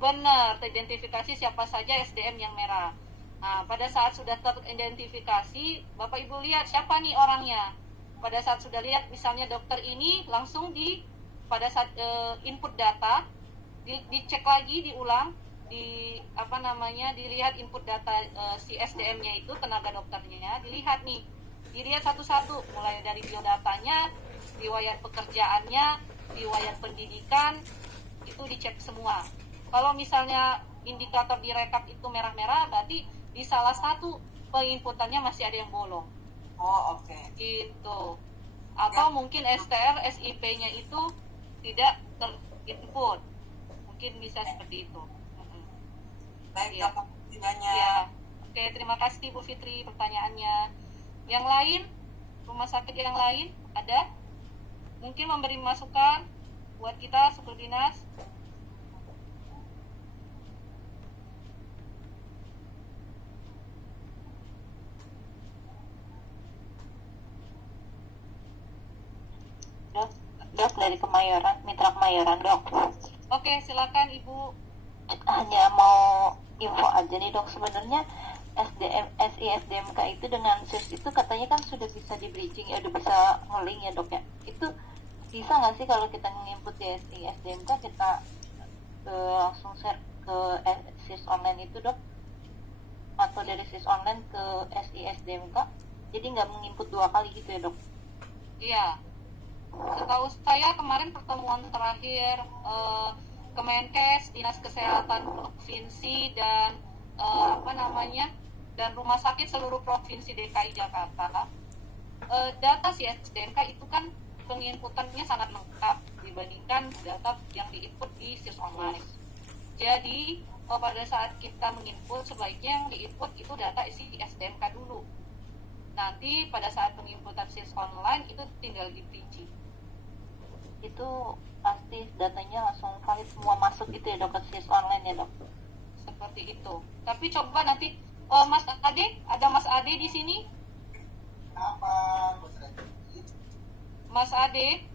Benar, teridentifikasi siapa saja SDM yang merah. Nah, pada saat sudah teridentifikasi, Bapak Ibu lihat siapa nih orangnya. Pada saat sudah lihat misalnya dokter ini, langsung pada saat input data dicek lagi, diulang, dilihat input data si SDM-nya itu, tenaga dokternya, dilihat satu-satu, mulai dari biodatanya, riwayat pekerjaannya, riwayat pendidikan, itu dicek semua. Kalau misalnya indikator direkap itu merah-merah, berarti di salah satu penginputannya masih ada yang bolong. Oh, oke. Gitu. Atau mungkin STR, SIP-nya itu tidak terinput. Mungkin bisa seperti itu. Baik, Ya. Dok, setidaknya. Ya. Oke, terima kasih Bu Fitri pertanyaannya. Yang lain, rumah sakit yang lain ada? Mungkin memberi masukan buat kita suku dinas. Dok dari Kemayoran, Mitra Kemayoran, Dok. Oke, silakan Ibu. Hanya mau info aja nih, Dok. Sebenarnya SISDMK itu dengan SIRS itu katanya kan sudah bisa di bridging ya, udah bisa nge-link ya, Dok ya. Itu bisa nggak sih kalau kita nginput di SISDMK kita langsung share ke SIS online itu, Dok? Atau dari SIS online ke SISDMK? Jadi nggak menginput 2 kali gitu ya, Dok? Iya. Setahu saya kemarin pertemuan terakhir Kemenkes, Dinas Kesehatan Provinsi dan dan rumah sakit seluruh provinsi DKI Jakarta, data si SDMK itu kan penginputannya sangat lengkap dibandingkan data yang diinput di SIRS online. Jadi pada saat kita menginput, sebaiknya yang diinput itu data isi SDMK dulu. Nanti pada saat penginputan SIRS online itu tinggal di-bridging. Itu pasti datanya langsung valid semua masuk gitu ya, Dok, ke SIS online ya, Dok? Seperti itu. Tapi coba nanti Mas Ade, ada Mas Ade di sini? Mas Ade?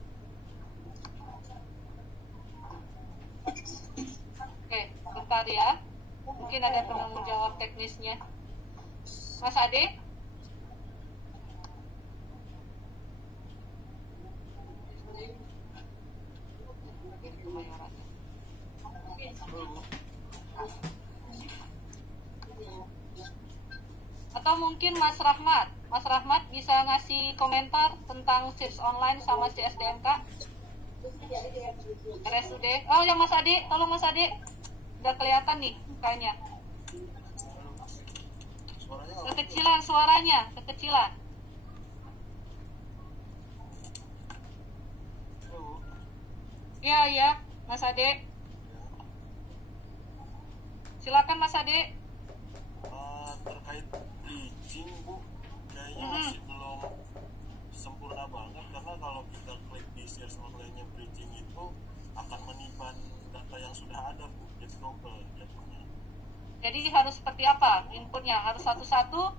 Oke, bentar ya. Mungkin ada penanggung jawab teknisnya. Mas Ade? Atau mungkin Mas Rahmat bisa ngasih komentar tentang SIRS online sama si SDMK RSUD. Oh ya Mas Ade, tolong Mas Ade, udah kelihatan nih mukanya. Kekecilan suaranya, kekecilan. Ya, Mas Ade. Silakan Mas Ade. Terkait bridging, Bu, kayaknya masih belum sempurna banget, karena kalau kita klik di SIRS online-nya bridging itu akan menyimpan data yang sudah ada, Bu, jadi double jatuhnya. Jadi harus seperti apa inputnya? Harus satu-satu?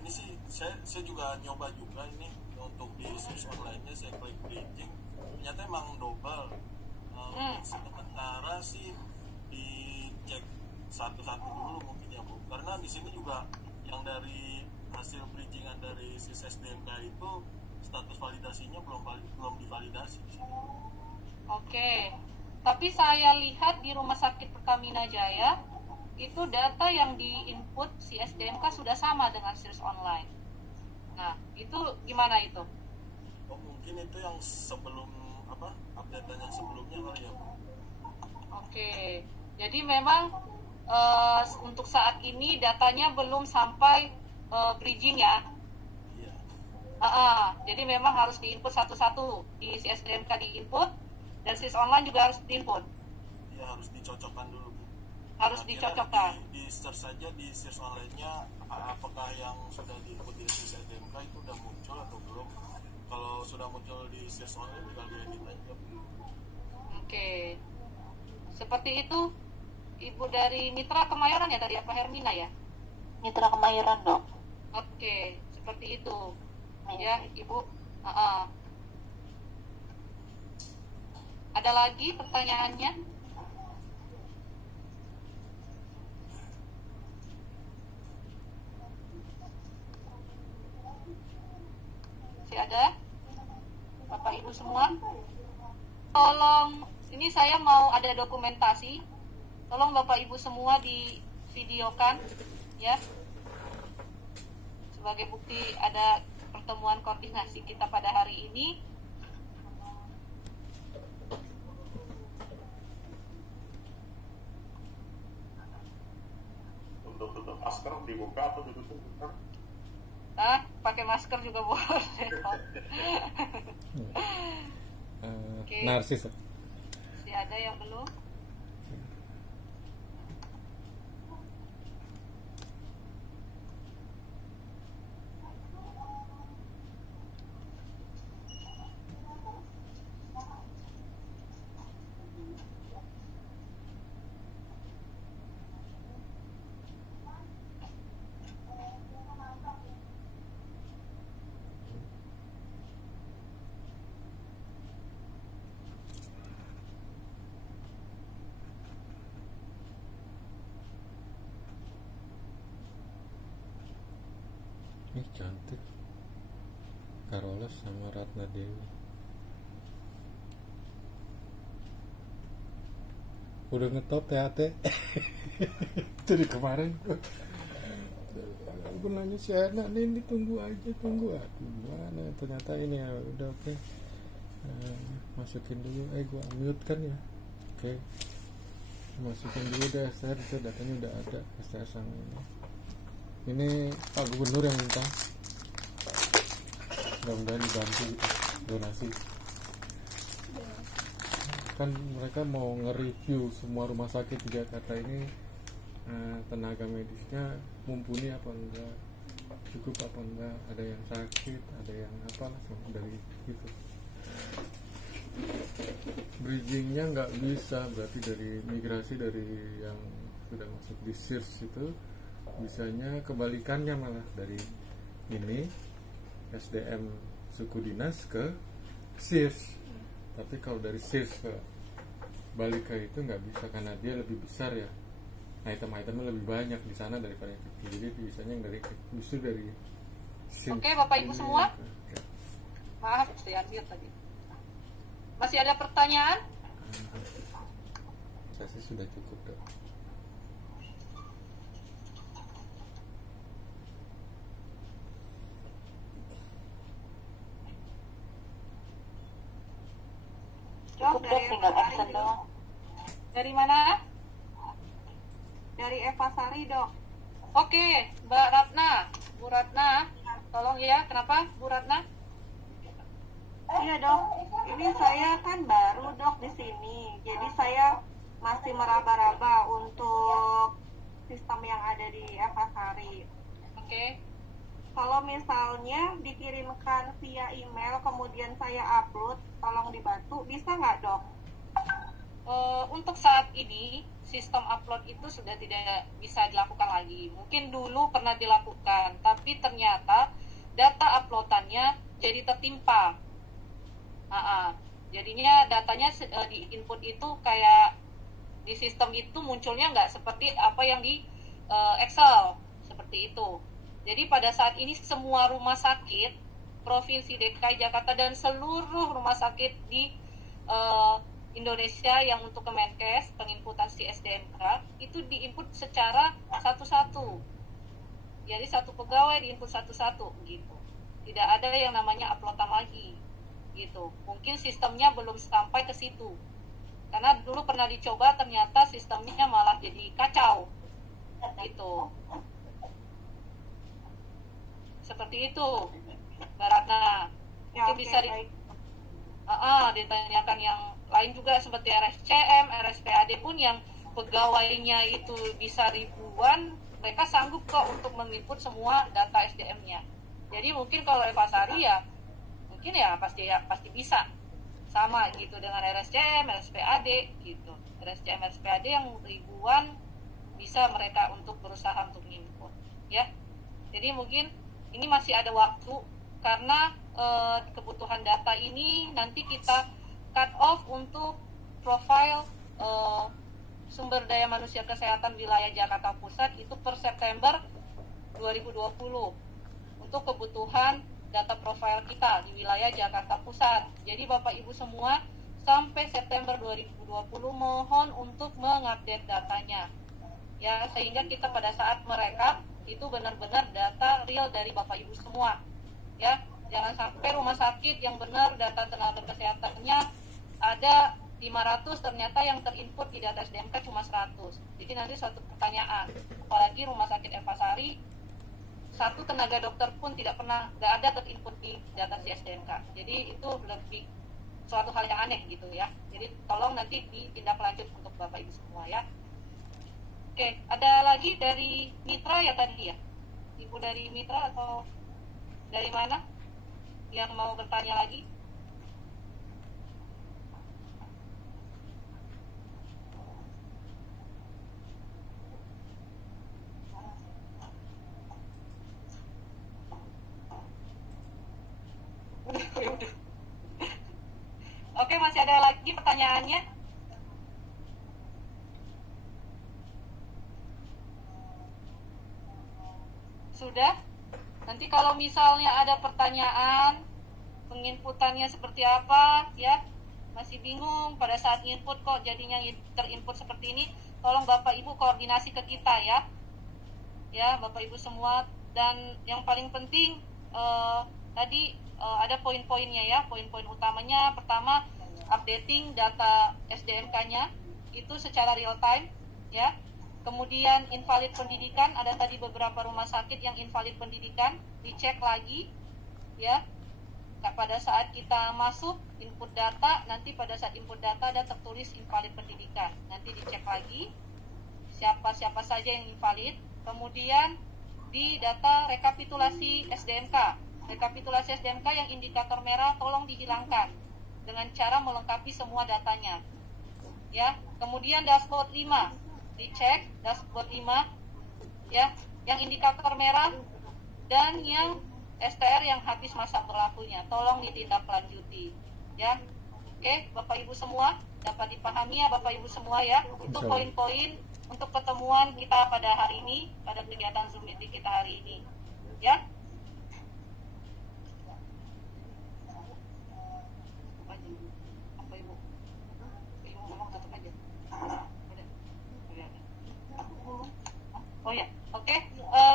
Ini sih saya juga nyoba juga ini untuk di SIRS online-nya, saya klik bridging, ternyata emang double. Sementara sih dicek satu-satu dulu mungkin ya, Bu, karena di sini juga yang dari hasil bridgingan dari SIS SDMK itu status validasinya belum divalidasi di sini. Oke. Tapi saya lihat di Rumah Sakit Pertamina Jaya itu data yang diinput si SDMK sudah sama dengan SIRS online. Nah, itu gimana itu? Oh, mungkin itu yang sebelum update yang sebelumnya kali ya, Bu. Oke. Jadi memang untuk saat ini datanya belum sampai bridging ya. Iya. Jadi memang harus diinput satu-satu. Di SDMK diinput dan SIS online juga harus diinput. Iya, harus dicocokkan dulu, Bu. Harus dicocokkan. Di search saja di SIRS online-nya apakah yang sudah diinput di SIS SDMK itu udah muncul atau belum. Kalau sudah muncul di SIRS online tinggal diedit aja, Bu. Oke. Seperti itu. Ibu dari Mitra Kemayoran ya tadi, apa Hermina ya? Mitra Kemayoran, Dok. Oke, seperti itu. Ya. Ya, Ibu. Ada lagi pertanyaannya? semua, tolong, ini saya mau ada dokumentasi, tolong Bapak Ibu semua di videokan ya, sebagai bukti ada pertemuan koordinasi kita pada hari ini. Untuk masker dibuka atau ditutup? Pakai masker juga boleh. Okay. Narsis. Masih ada yang belum? Ih, cantik Carolus sama Ratna Dewi. Udah ngetop THT. Dari kemarin aku nanya si anak ini tunggu aja, tunggu. Aduh, gimana, ternyata ini ya udah oke. Masukin dulu, gua mute kan ya. Oke. Masukin dulu deh, saya datanya udah ada. Saya sama ini Pak Gubernur yang minta, mudah-mudahan dibantu gitu, donasi. Kan mereka mau nge-review semua rumah sakit di Jakarta ini, tenaga medisnya mumpuni apa enggak, cukup apa enggak, ada yang sakit, ada yang apa, langsung dari gitu. Bridgingnya nggak bisa, berarti dari migrasi dari yang sudah masuk di SIRS itu bisanya kebalikannya, malah dari ini SDM suku dinas ke SIRS. Tapi kalau dari SIRS ke balik ke itu nggak bisa, karena dia lebih besar ya, item-itemnya lebih banyak di sana daripada yang kecil. Jadi bisanya yang dari justru dari SIRS. Oke, Bapak Ibu semua. Maaf saya ambil tadi. Masih ada pertanyaan? Saya sih sudah cukup dok. Cukup dok, tinggal action doang. Dari mana? Dari Eva Sari, Dok. Oke, Mbak Ratna, Bu Ratna, tolong ya. Kenapa, Bu Ratna? Iya, Dok. Ini saya kan baru, Dok, di sini. Jadi saya masih meraba-raba untuk sistem yang ada di Eva Sari. Oke. Kalau misalnya dikirimkan via email, kemudian saya upload, tolong dibantu, bisa nggak, Dok? Untuk saat ini, sistem upload itu sudah tidak bisa dilakukan lagi. Mungkin dulu pernah dilakukan, tapi ternyata data uploadannya jadi tertimpa. Jadinya datanya di input itu kayak di sistem itu munculnya nggak seperti apa yang di Excel, seperti itu. Jadi pada saat ini semua rumah sakit Provinsi DKI Jakarta dan seluruh rumah sakit di Indonesia yang untuk Kemenkes penginputan si SDMK itu diinput secara satu-satu. Jadi satu pegawai diinput satu-satu gitu. Tidak ada yang namanya uploadan lagi gitu. Mungkin sistemnya belum sampai ke situ. Karena dulu pernah dicoba ternyata sistemnya malah jadi kacau. Gitu. Seperti itu. Baratna. Ya, itu bisa ditanyakan yang lain juga seperti RSCM, RSPAD pun yang pegawainya itu bisa ribuan, mereka sanggup kok untuk menginput semua data SDM-nya. Jadi mungkin kalau Eva Sari ya mungkin ya pasti bisa sama gitu dengan RSCM, RSPAD gitu. RSCM, RSPAD yang ribuan bisa mereka untuk berusaha untuk menginput ya. Jadi mungkin ini masih ada waktu karena kebutuhan data ini nanti kita cut off untuk profil sumber daya manusia kesehatan wilayah Jakarta Pusat itu per September 2020 untuk kebutuhan data profil kita di wilayah Jakarta Pusat. Jadi Bapak Ibu semua sampai September 2020 mohon untuk mengupdate datanya. Ya, sehingga kita pada saat merekap itu benar-benar data real dari Bapak Ibu semua. Ya, jangan sampai rumah sakit yang benar data tenaga kesehatannya ada 500, ternyata yang terinput di data SDMK cuma 100. Jadi nanti suatu pertanyaan, apalagi rumah sakit Eva Sari, satu tenaga dokter pun nggak ada terinput di data si SDMK. Jadi itu lebih suatu hal yang aneh gitu ya. Jadi tolong nanti ditindaklanjut untuk Bapak Ibu semua ya. Oke, ada lagi dari Mitra ya tadi ya? Ibu dari Mitra atau dari mana yang mau bertanya lagi? Oke, masih ada lagi pertanyaannya? Sudah? Nanti kalau misalnya ada pertanyaan, penginputannya seperti apa, ya, masih bingung pada saat input kok jadinya terinput seperti ini, tolong Bapak Ibu koordinasi ke kita ya. Ya, Bapak Ibu semua. Dan yang paling penting, tadi ada poin-poinnya ya, poin-poin utamanya. Pertama, updating data SDMK-nya itu secara real time ya. Kemudian invalid pendidikan, ada tadi beberapa rumah sakit yang invalid pendidikan, dicek lagi ya. Pada saat kita masuk input data, nanti pada saat input data ada tertulis invalid pendidikan, nanti dicek lagi siapa saja yang invalid. Kemudian di data rekapitulasi SDMK, rekapitulasi SDMK yang indikator merah tolong dihilangkan dengan cara melengkapi semua datanya ya. Kemudian dashboard 5 dicek, dashboard 5 ya, yang indikator merah dan yang STR yang habis masa berlakunya tolong ditindaklanjuti ya. Oke, Bapak Ibu semua dapat dipahami ya Bapak Ibu semua ya. Itu poin-poin untuk pertemuan kita pada hari ini, pada kegiatan Zoom meeting kita hari ini ya. Oh ya, oke.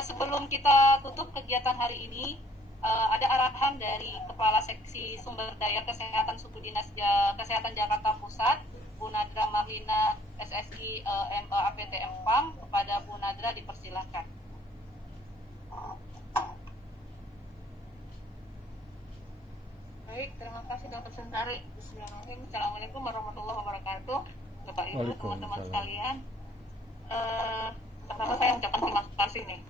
Sebelum kita tutup kegiatan hari ini, ada arahan dari Kepala Seksi Sumber Daya Kesehatan Suku Dinas Kesehatan Jakarta Pusat, Bu Nadra Mahlina SSI APTM PAM. Kepada Bu Nadra dipersilahkan. Baik, terima kasih Dr. Sentari. Bismillahirrahmanirrahim. Assalamualaikum warahmatullahi wabarakatuh. Bapak Ibu, teman-teman sekalian. Pertama saya ucapkan terima kasih nih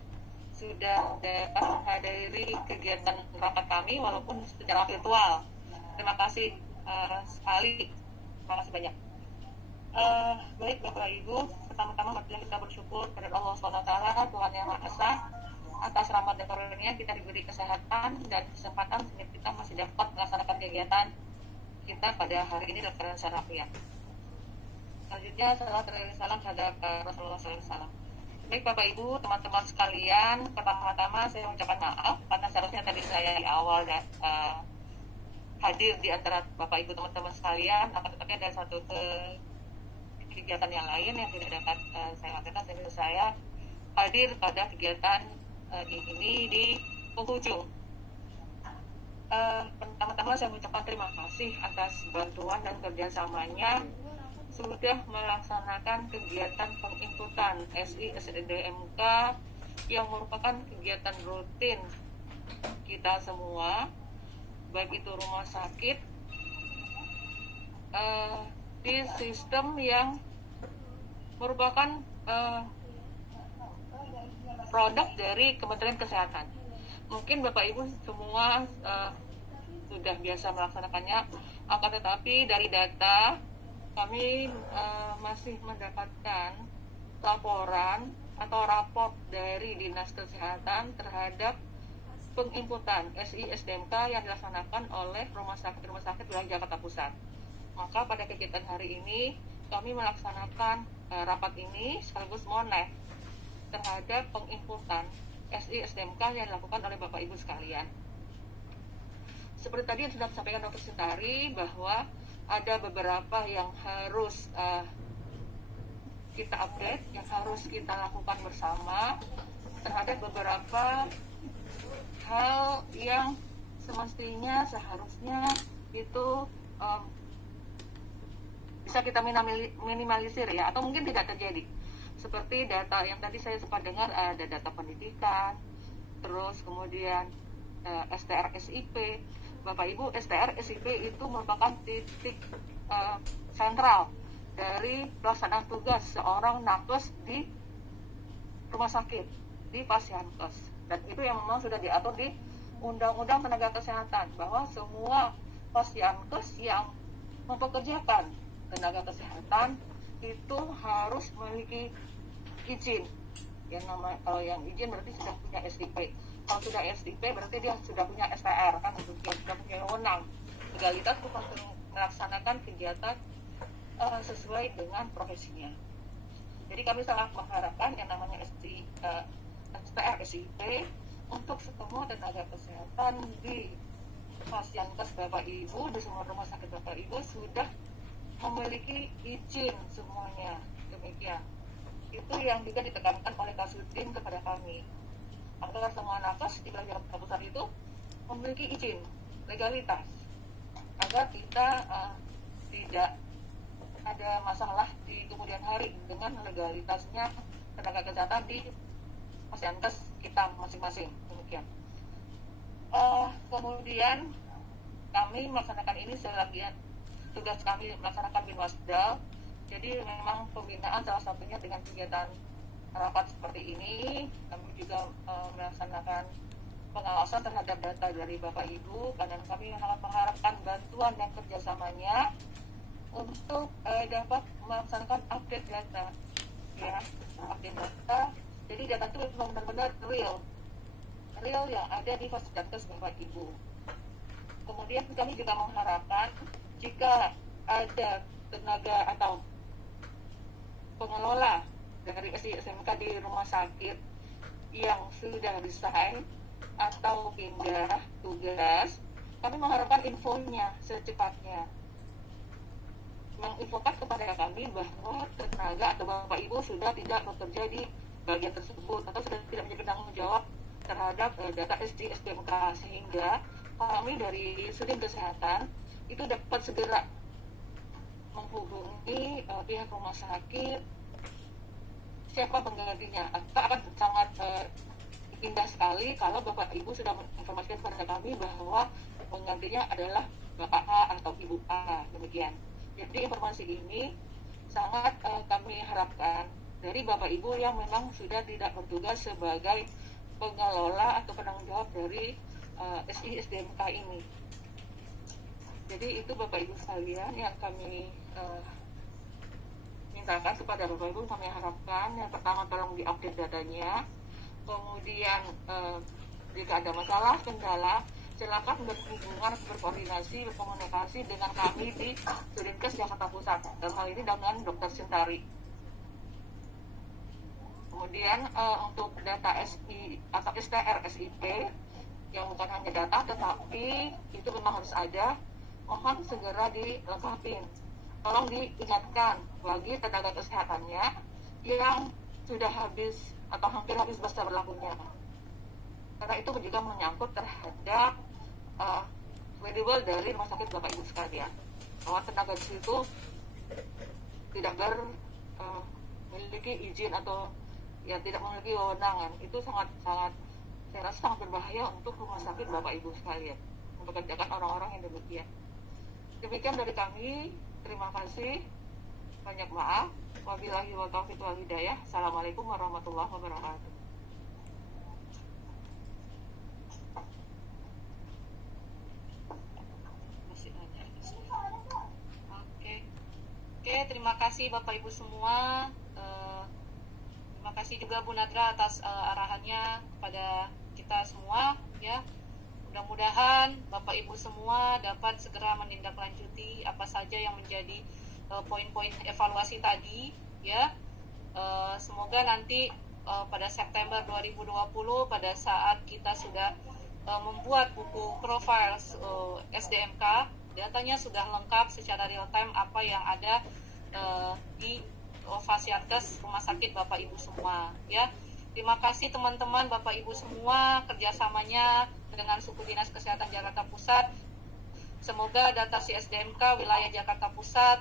sudah dapat menghadiri kegiatan rapat kami walaupun secara virtual. Terima kasih sekali, terima kasih banyak. Baik Bapak Ibu, pertama-tama marilah kita bersyukur kepada Allah SWT, Tuhan Yang Maha Esa, atas rahmat dan karunia kita diberi kesehatan dan kesempatan sehingga kita masih dapat melaksanakan kegiatan kita pada hari ini dalam keadaan sehat. Selanjutnya, salam terhadap Rasulullah SAW. Baik Bapak Ibu, teman-teman sekalian, pertama-tama saya mengucapkan maaf karena seharusnya tadi saya di awal hadir di antara Bapak Ibu teman-teman sekalian, akan tetapi ada satu kegiatan yang lain yang tidak dapat saya lakukan sehingga saya hadir pada kegiatan ini di penghujung. Pertama-tama saya mengucapkan terima kasih atas bantuan dan kerjasamanya sudah melaksanakan kegiatan penginputan SI SDMK yang merupakan kegiatan rutin kita semua, baik itu rumah sakit di sistem yang merupakan produk dari Kementerian Kesehatan. Mungkin Bapak Ibu semua sudah biasa melaksanakannya, akan tetapi dari data kami masih mendapatkan laporan atau raport dari Dinas Kesehatan terhadap penginputan SI SDMK yang dilaksanakan oleh rumah sakit wilayah Jakarta Pusat. Maka pada kegiatan hari ini kami melaksanakan rapat ini sekaligus monek terhadap penginputan SI SDMK yang dilakukan oleh Bapak Ibu sekalian. seperti tadi yang sudah disampaikan Dr. Sentari bahwa ada beberapa yang harus kita update, yang harus kita lakukan bersama terhadap beberapa hal yang semestinya seharusnya itu bisa kita minimalisir ya, atau mungkin tidak terjadi. Seperti data yang tadi saya sempat dengar, ada data pendidikan, terus kemudian STR SIP. Bapak Ibu, STR SIP itu merupakan titik sentral dari pelaksanaan tugas seorang nakes di rumah sakit, di pasienkes. Dan itu yang memang sudah diatur di Undang-Undang Tenaga Kesehatan, bahwa semua pasienkes yang mempekerjakan tenaga kesehatan itu harus memiliki izin. Kalau yang izin berarti sudah punya SIP. Kalau sudah SIP berarti dia sudah punya STR, kan, dia sudah punya wewenang legalitas untuk melaksanakan kegiatan sesuai dengan profesinya. Jadi kami sangat mengharapkan yang namanya STR SIP untuk semua tenaga kesehatan di pasienkes Bapak Ibu, di semua rumah sakit Bapak Ibu sudah memiliki izin semuanya. Demikian. Itu yang juga ditekankan oleh Kasudin kepada kami, agar semua nakes di Jakarta Pusat itu memiliki izin legalitas, agar kita tidak ada masalah di kemudian hari dengan legalitasnya tenaga kesehatan di pasienkes kita masing-masing. Demikian. Kemudian kami melaksanakan ini sebagian tugas kami melaksanakan binwasdal. Jadi memang pembinaan salah satunya dengan kegiatan rapat seperti ini. Kami juga melaksanakan pengawasan terhadap data dari Bapak Ibu, karena kami sangat mengharapkan bantuan dan kerjasamanya untuk dapat melaksanakan update data, ya, update data. Jadi data itu memang benar-benar real yang ada di fasilitas Bapak Ibu. Kemudian kami juga mengharapkan jika ada tenaga atau pengelola dari SMK di rumah sakit yang sudah resign atau pindah tugas, kami mengharapkan infonya secepatnya, menginfokan kepada kami bahwa tenaga atau Bapak Ibu sudah tidak bekerja di bagian tersebut atau sudah tidak menjadi tanggung jawab terhadap data SDMK, sehingga kami dari Sudin Kesehatan itu dapat segera menghubungi pihak rumah sakit siapa penggantinya. Akan sangat indah sekali kalau Bapak Ibu sudah menginformasikan kepada kami bahwa penggantinya adalah Bapak A atau Ibu A. Demikian. Jadi informasi ini sangat kami harapkan dari Bapak Ibu yang memang sudah tidak bertugas sebagai pengelola atau penanggung jawab dari SDMK ini. Jadi itu Bapak Ibu sekalian yang kami mintakan kepada Bapak Ibu, kami harapkan yang pertama tolong diupdate datanya. Kemudian jika ada masalah, kendala, silakan berhubungan, berkoordinasi, berkomunikasi dengan kami di Sudinkes Jakarta Pusat. Dalam hal ini dengan Dr. Sentari. Kemudian untuk data SI atau STR SIP yang bukan hanya data tetapi itu memang harus ada, mohon segera dilengkapi. Tolong diingatkan bagi tenaga kesehatannya yang sudah habis atau hampir habis masa berlakunya, karena itu juga menyangkut terhadap kredibel dari rumah sakit Bapak Ibu sekalian, bahwa tenaga di situ tidak memiliki izin atau ya tidak memiliki wewenangan. Itu sangat saya rasa sangat berbahaya untuk rumah sakit Bapak Ibu sekalian, mempekerjakan orang-orang yang demikian. Demikian dari kami, terima kasih, banyak maaf. Wabillahi wa taufiq wal hidayah. Assalamualaikum warahmatullahi wabarakatuh. Oke, terima kasih Bapak Ibu semua. Terima kasih juga Bu Nadra atas arahannya kepada kita semua, ya. Mudah-mudahan Bapak Ibu semua dapat segera menindaklanjuti apa saja yang menjadi poin-poin evaluasi tadi, ya. Semoga nanti pada September 2020 pada saat kita sudah membuat buku profile SDMK, datanya sudah lengkap secara real time apa yang ada di Fasiankes Rumah Sakit Bapak Ibu semua ya. Terima kasih teman-teman Bapak Ibu semua kerjasamanya dengan Suku Dinas Kesehatan Jakarta Pusat. Semoga data si SDMK wilayah Jakarta Pusat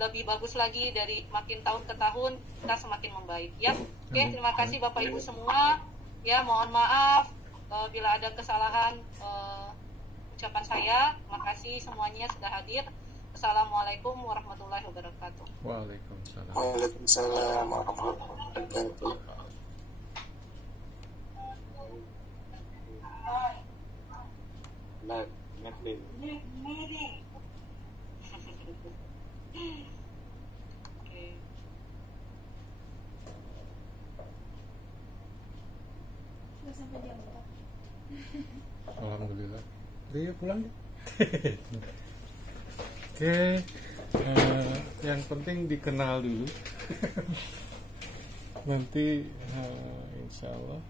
lebih bagus lagi dari makin tahun ke tahun, kita semakin membaik ya. Oke, terima kasih Bapak Ibu semua ya, mohon maaf bila ada kesalahan ucapan saya. Terima kasih semuanya sudah hadir. Assalamualaikum warahmatullahi wabarakatuh. Waalaikumsalam. Waalaikumsalam warahmatullahi wabarakatuh. Nah, Madeline. Oke. Udah sampai jam 4. Alhamdulillah. Dia pulang ya. Oke, yang penting dikenal dulu. Nanti insya Allah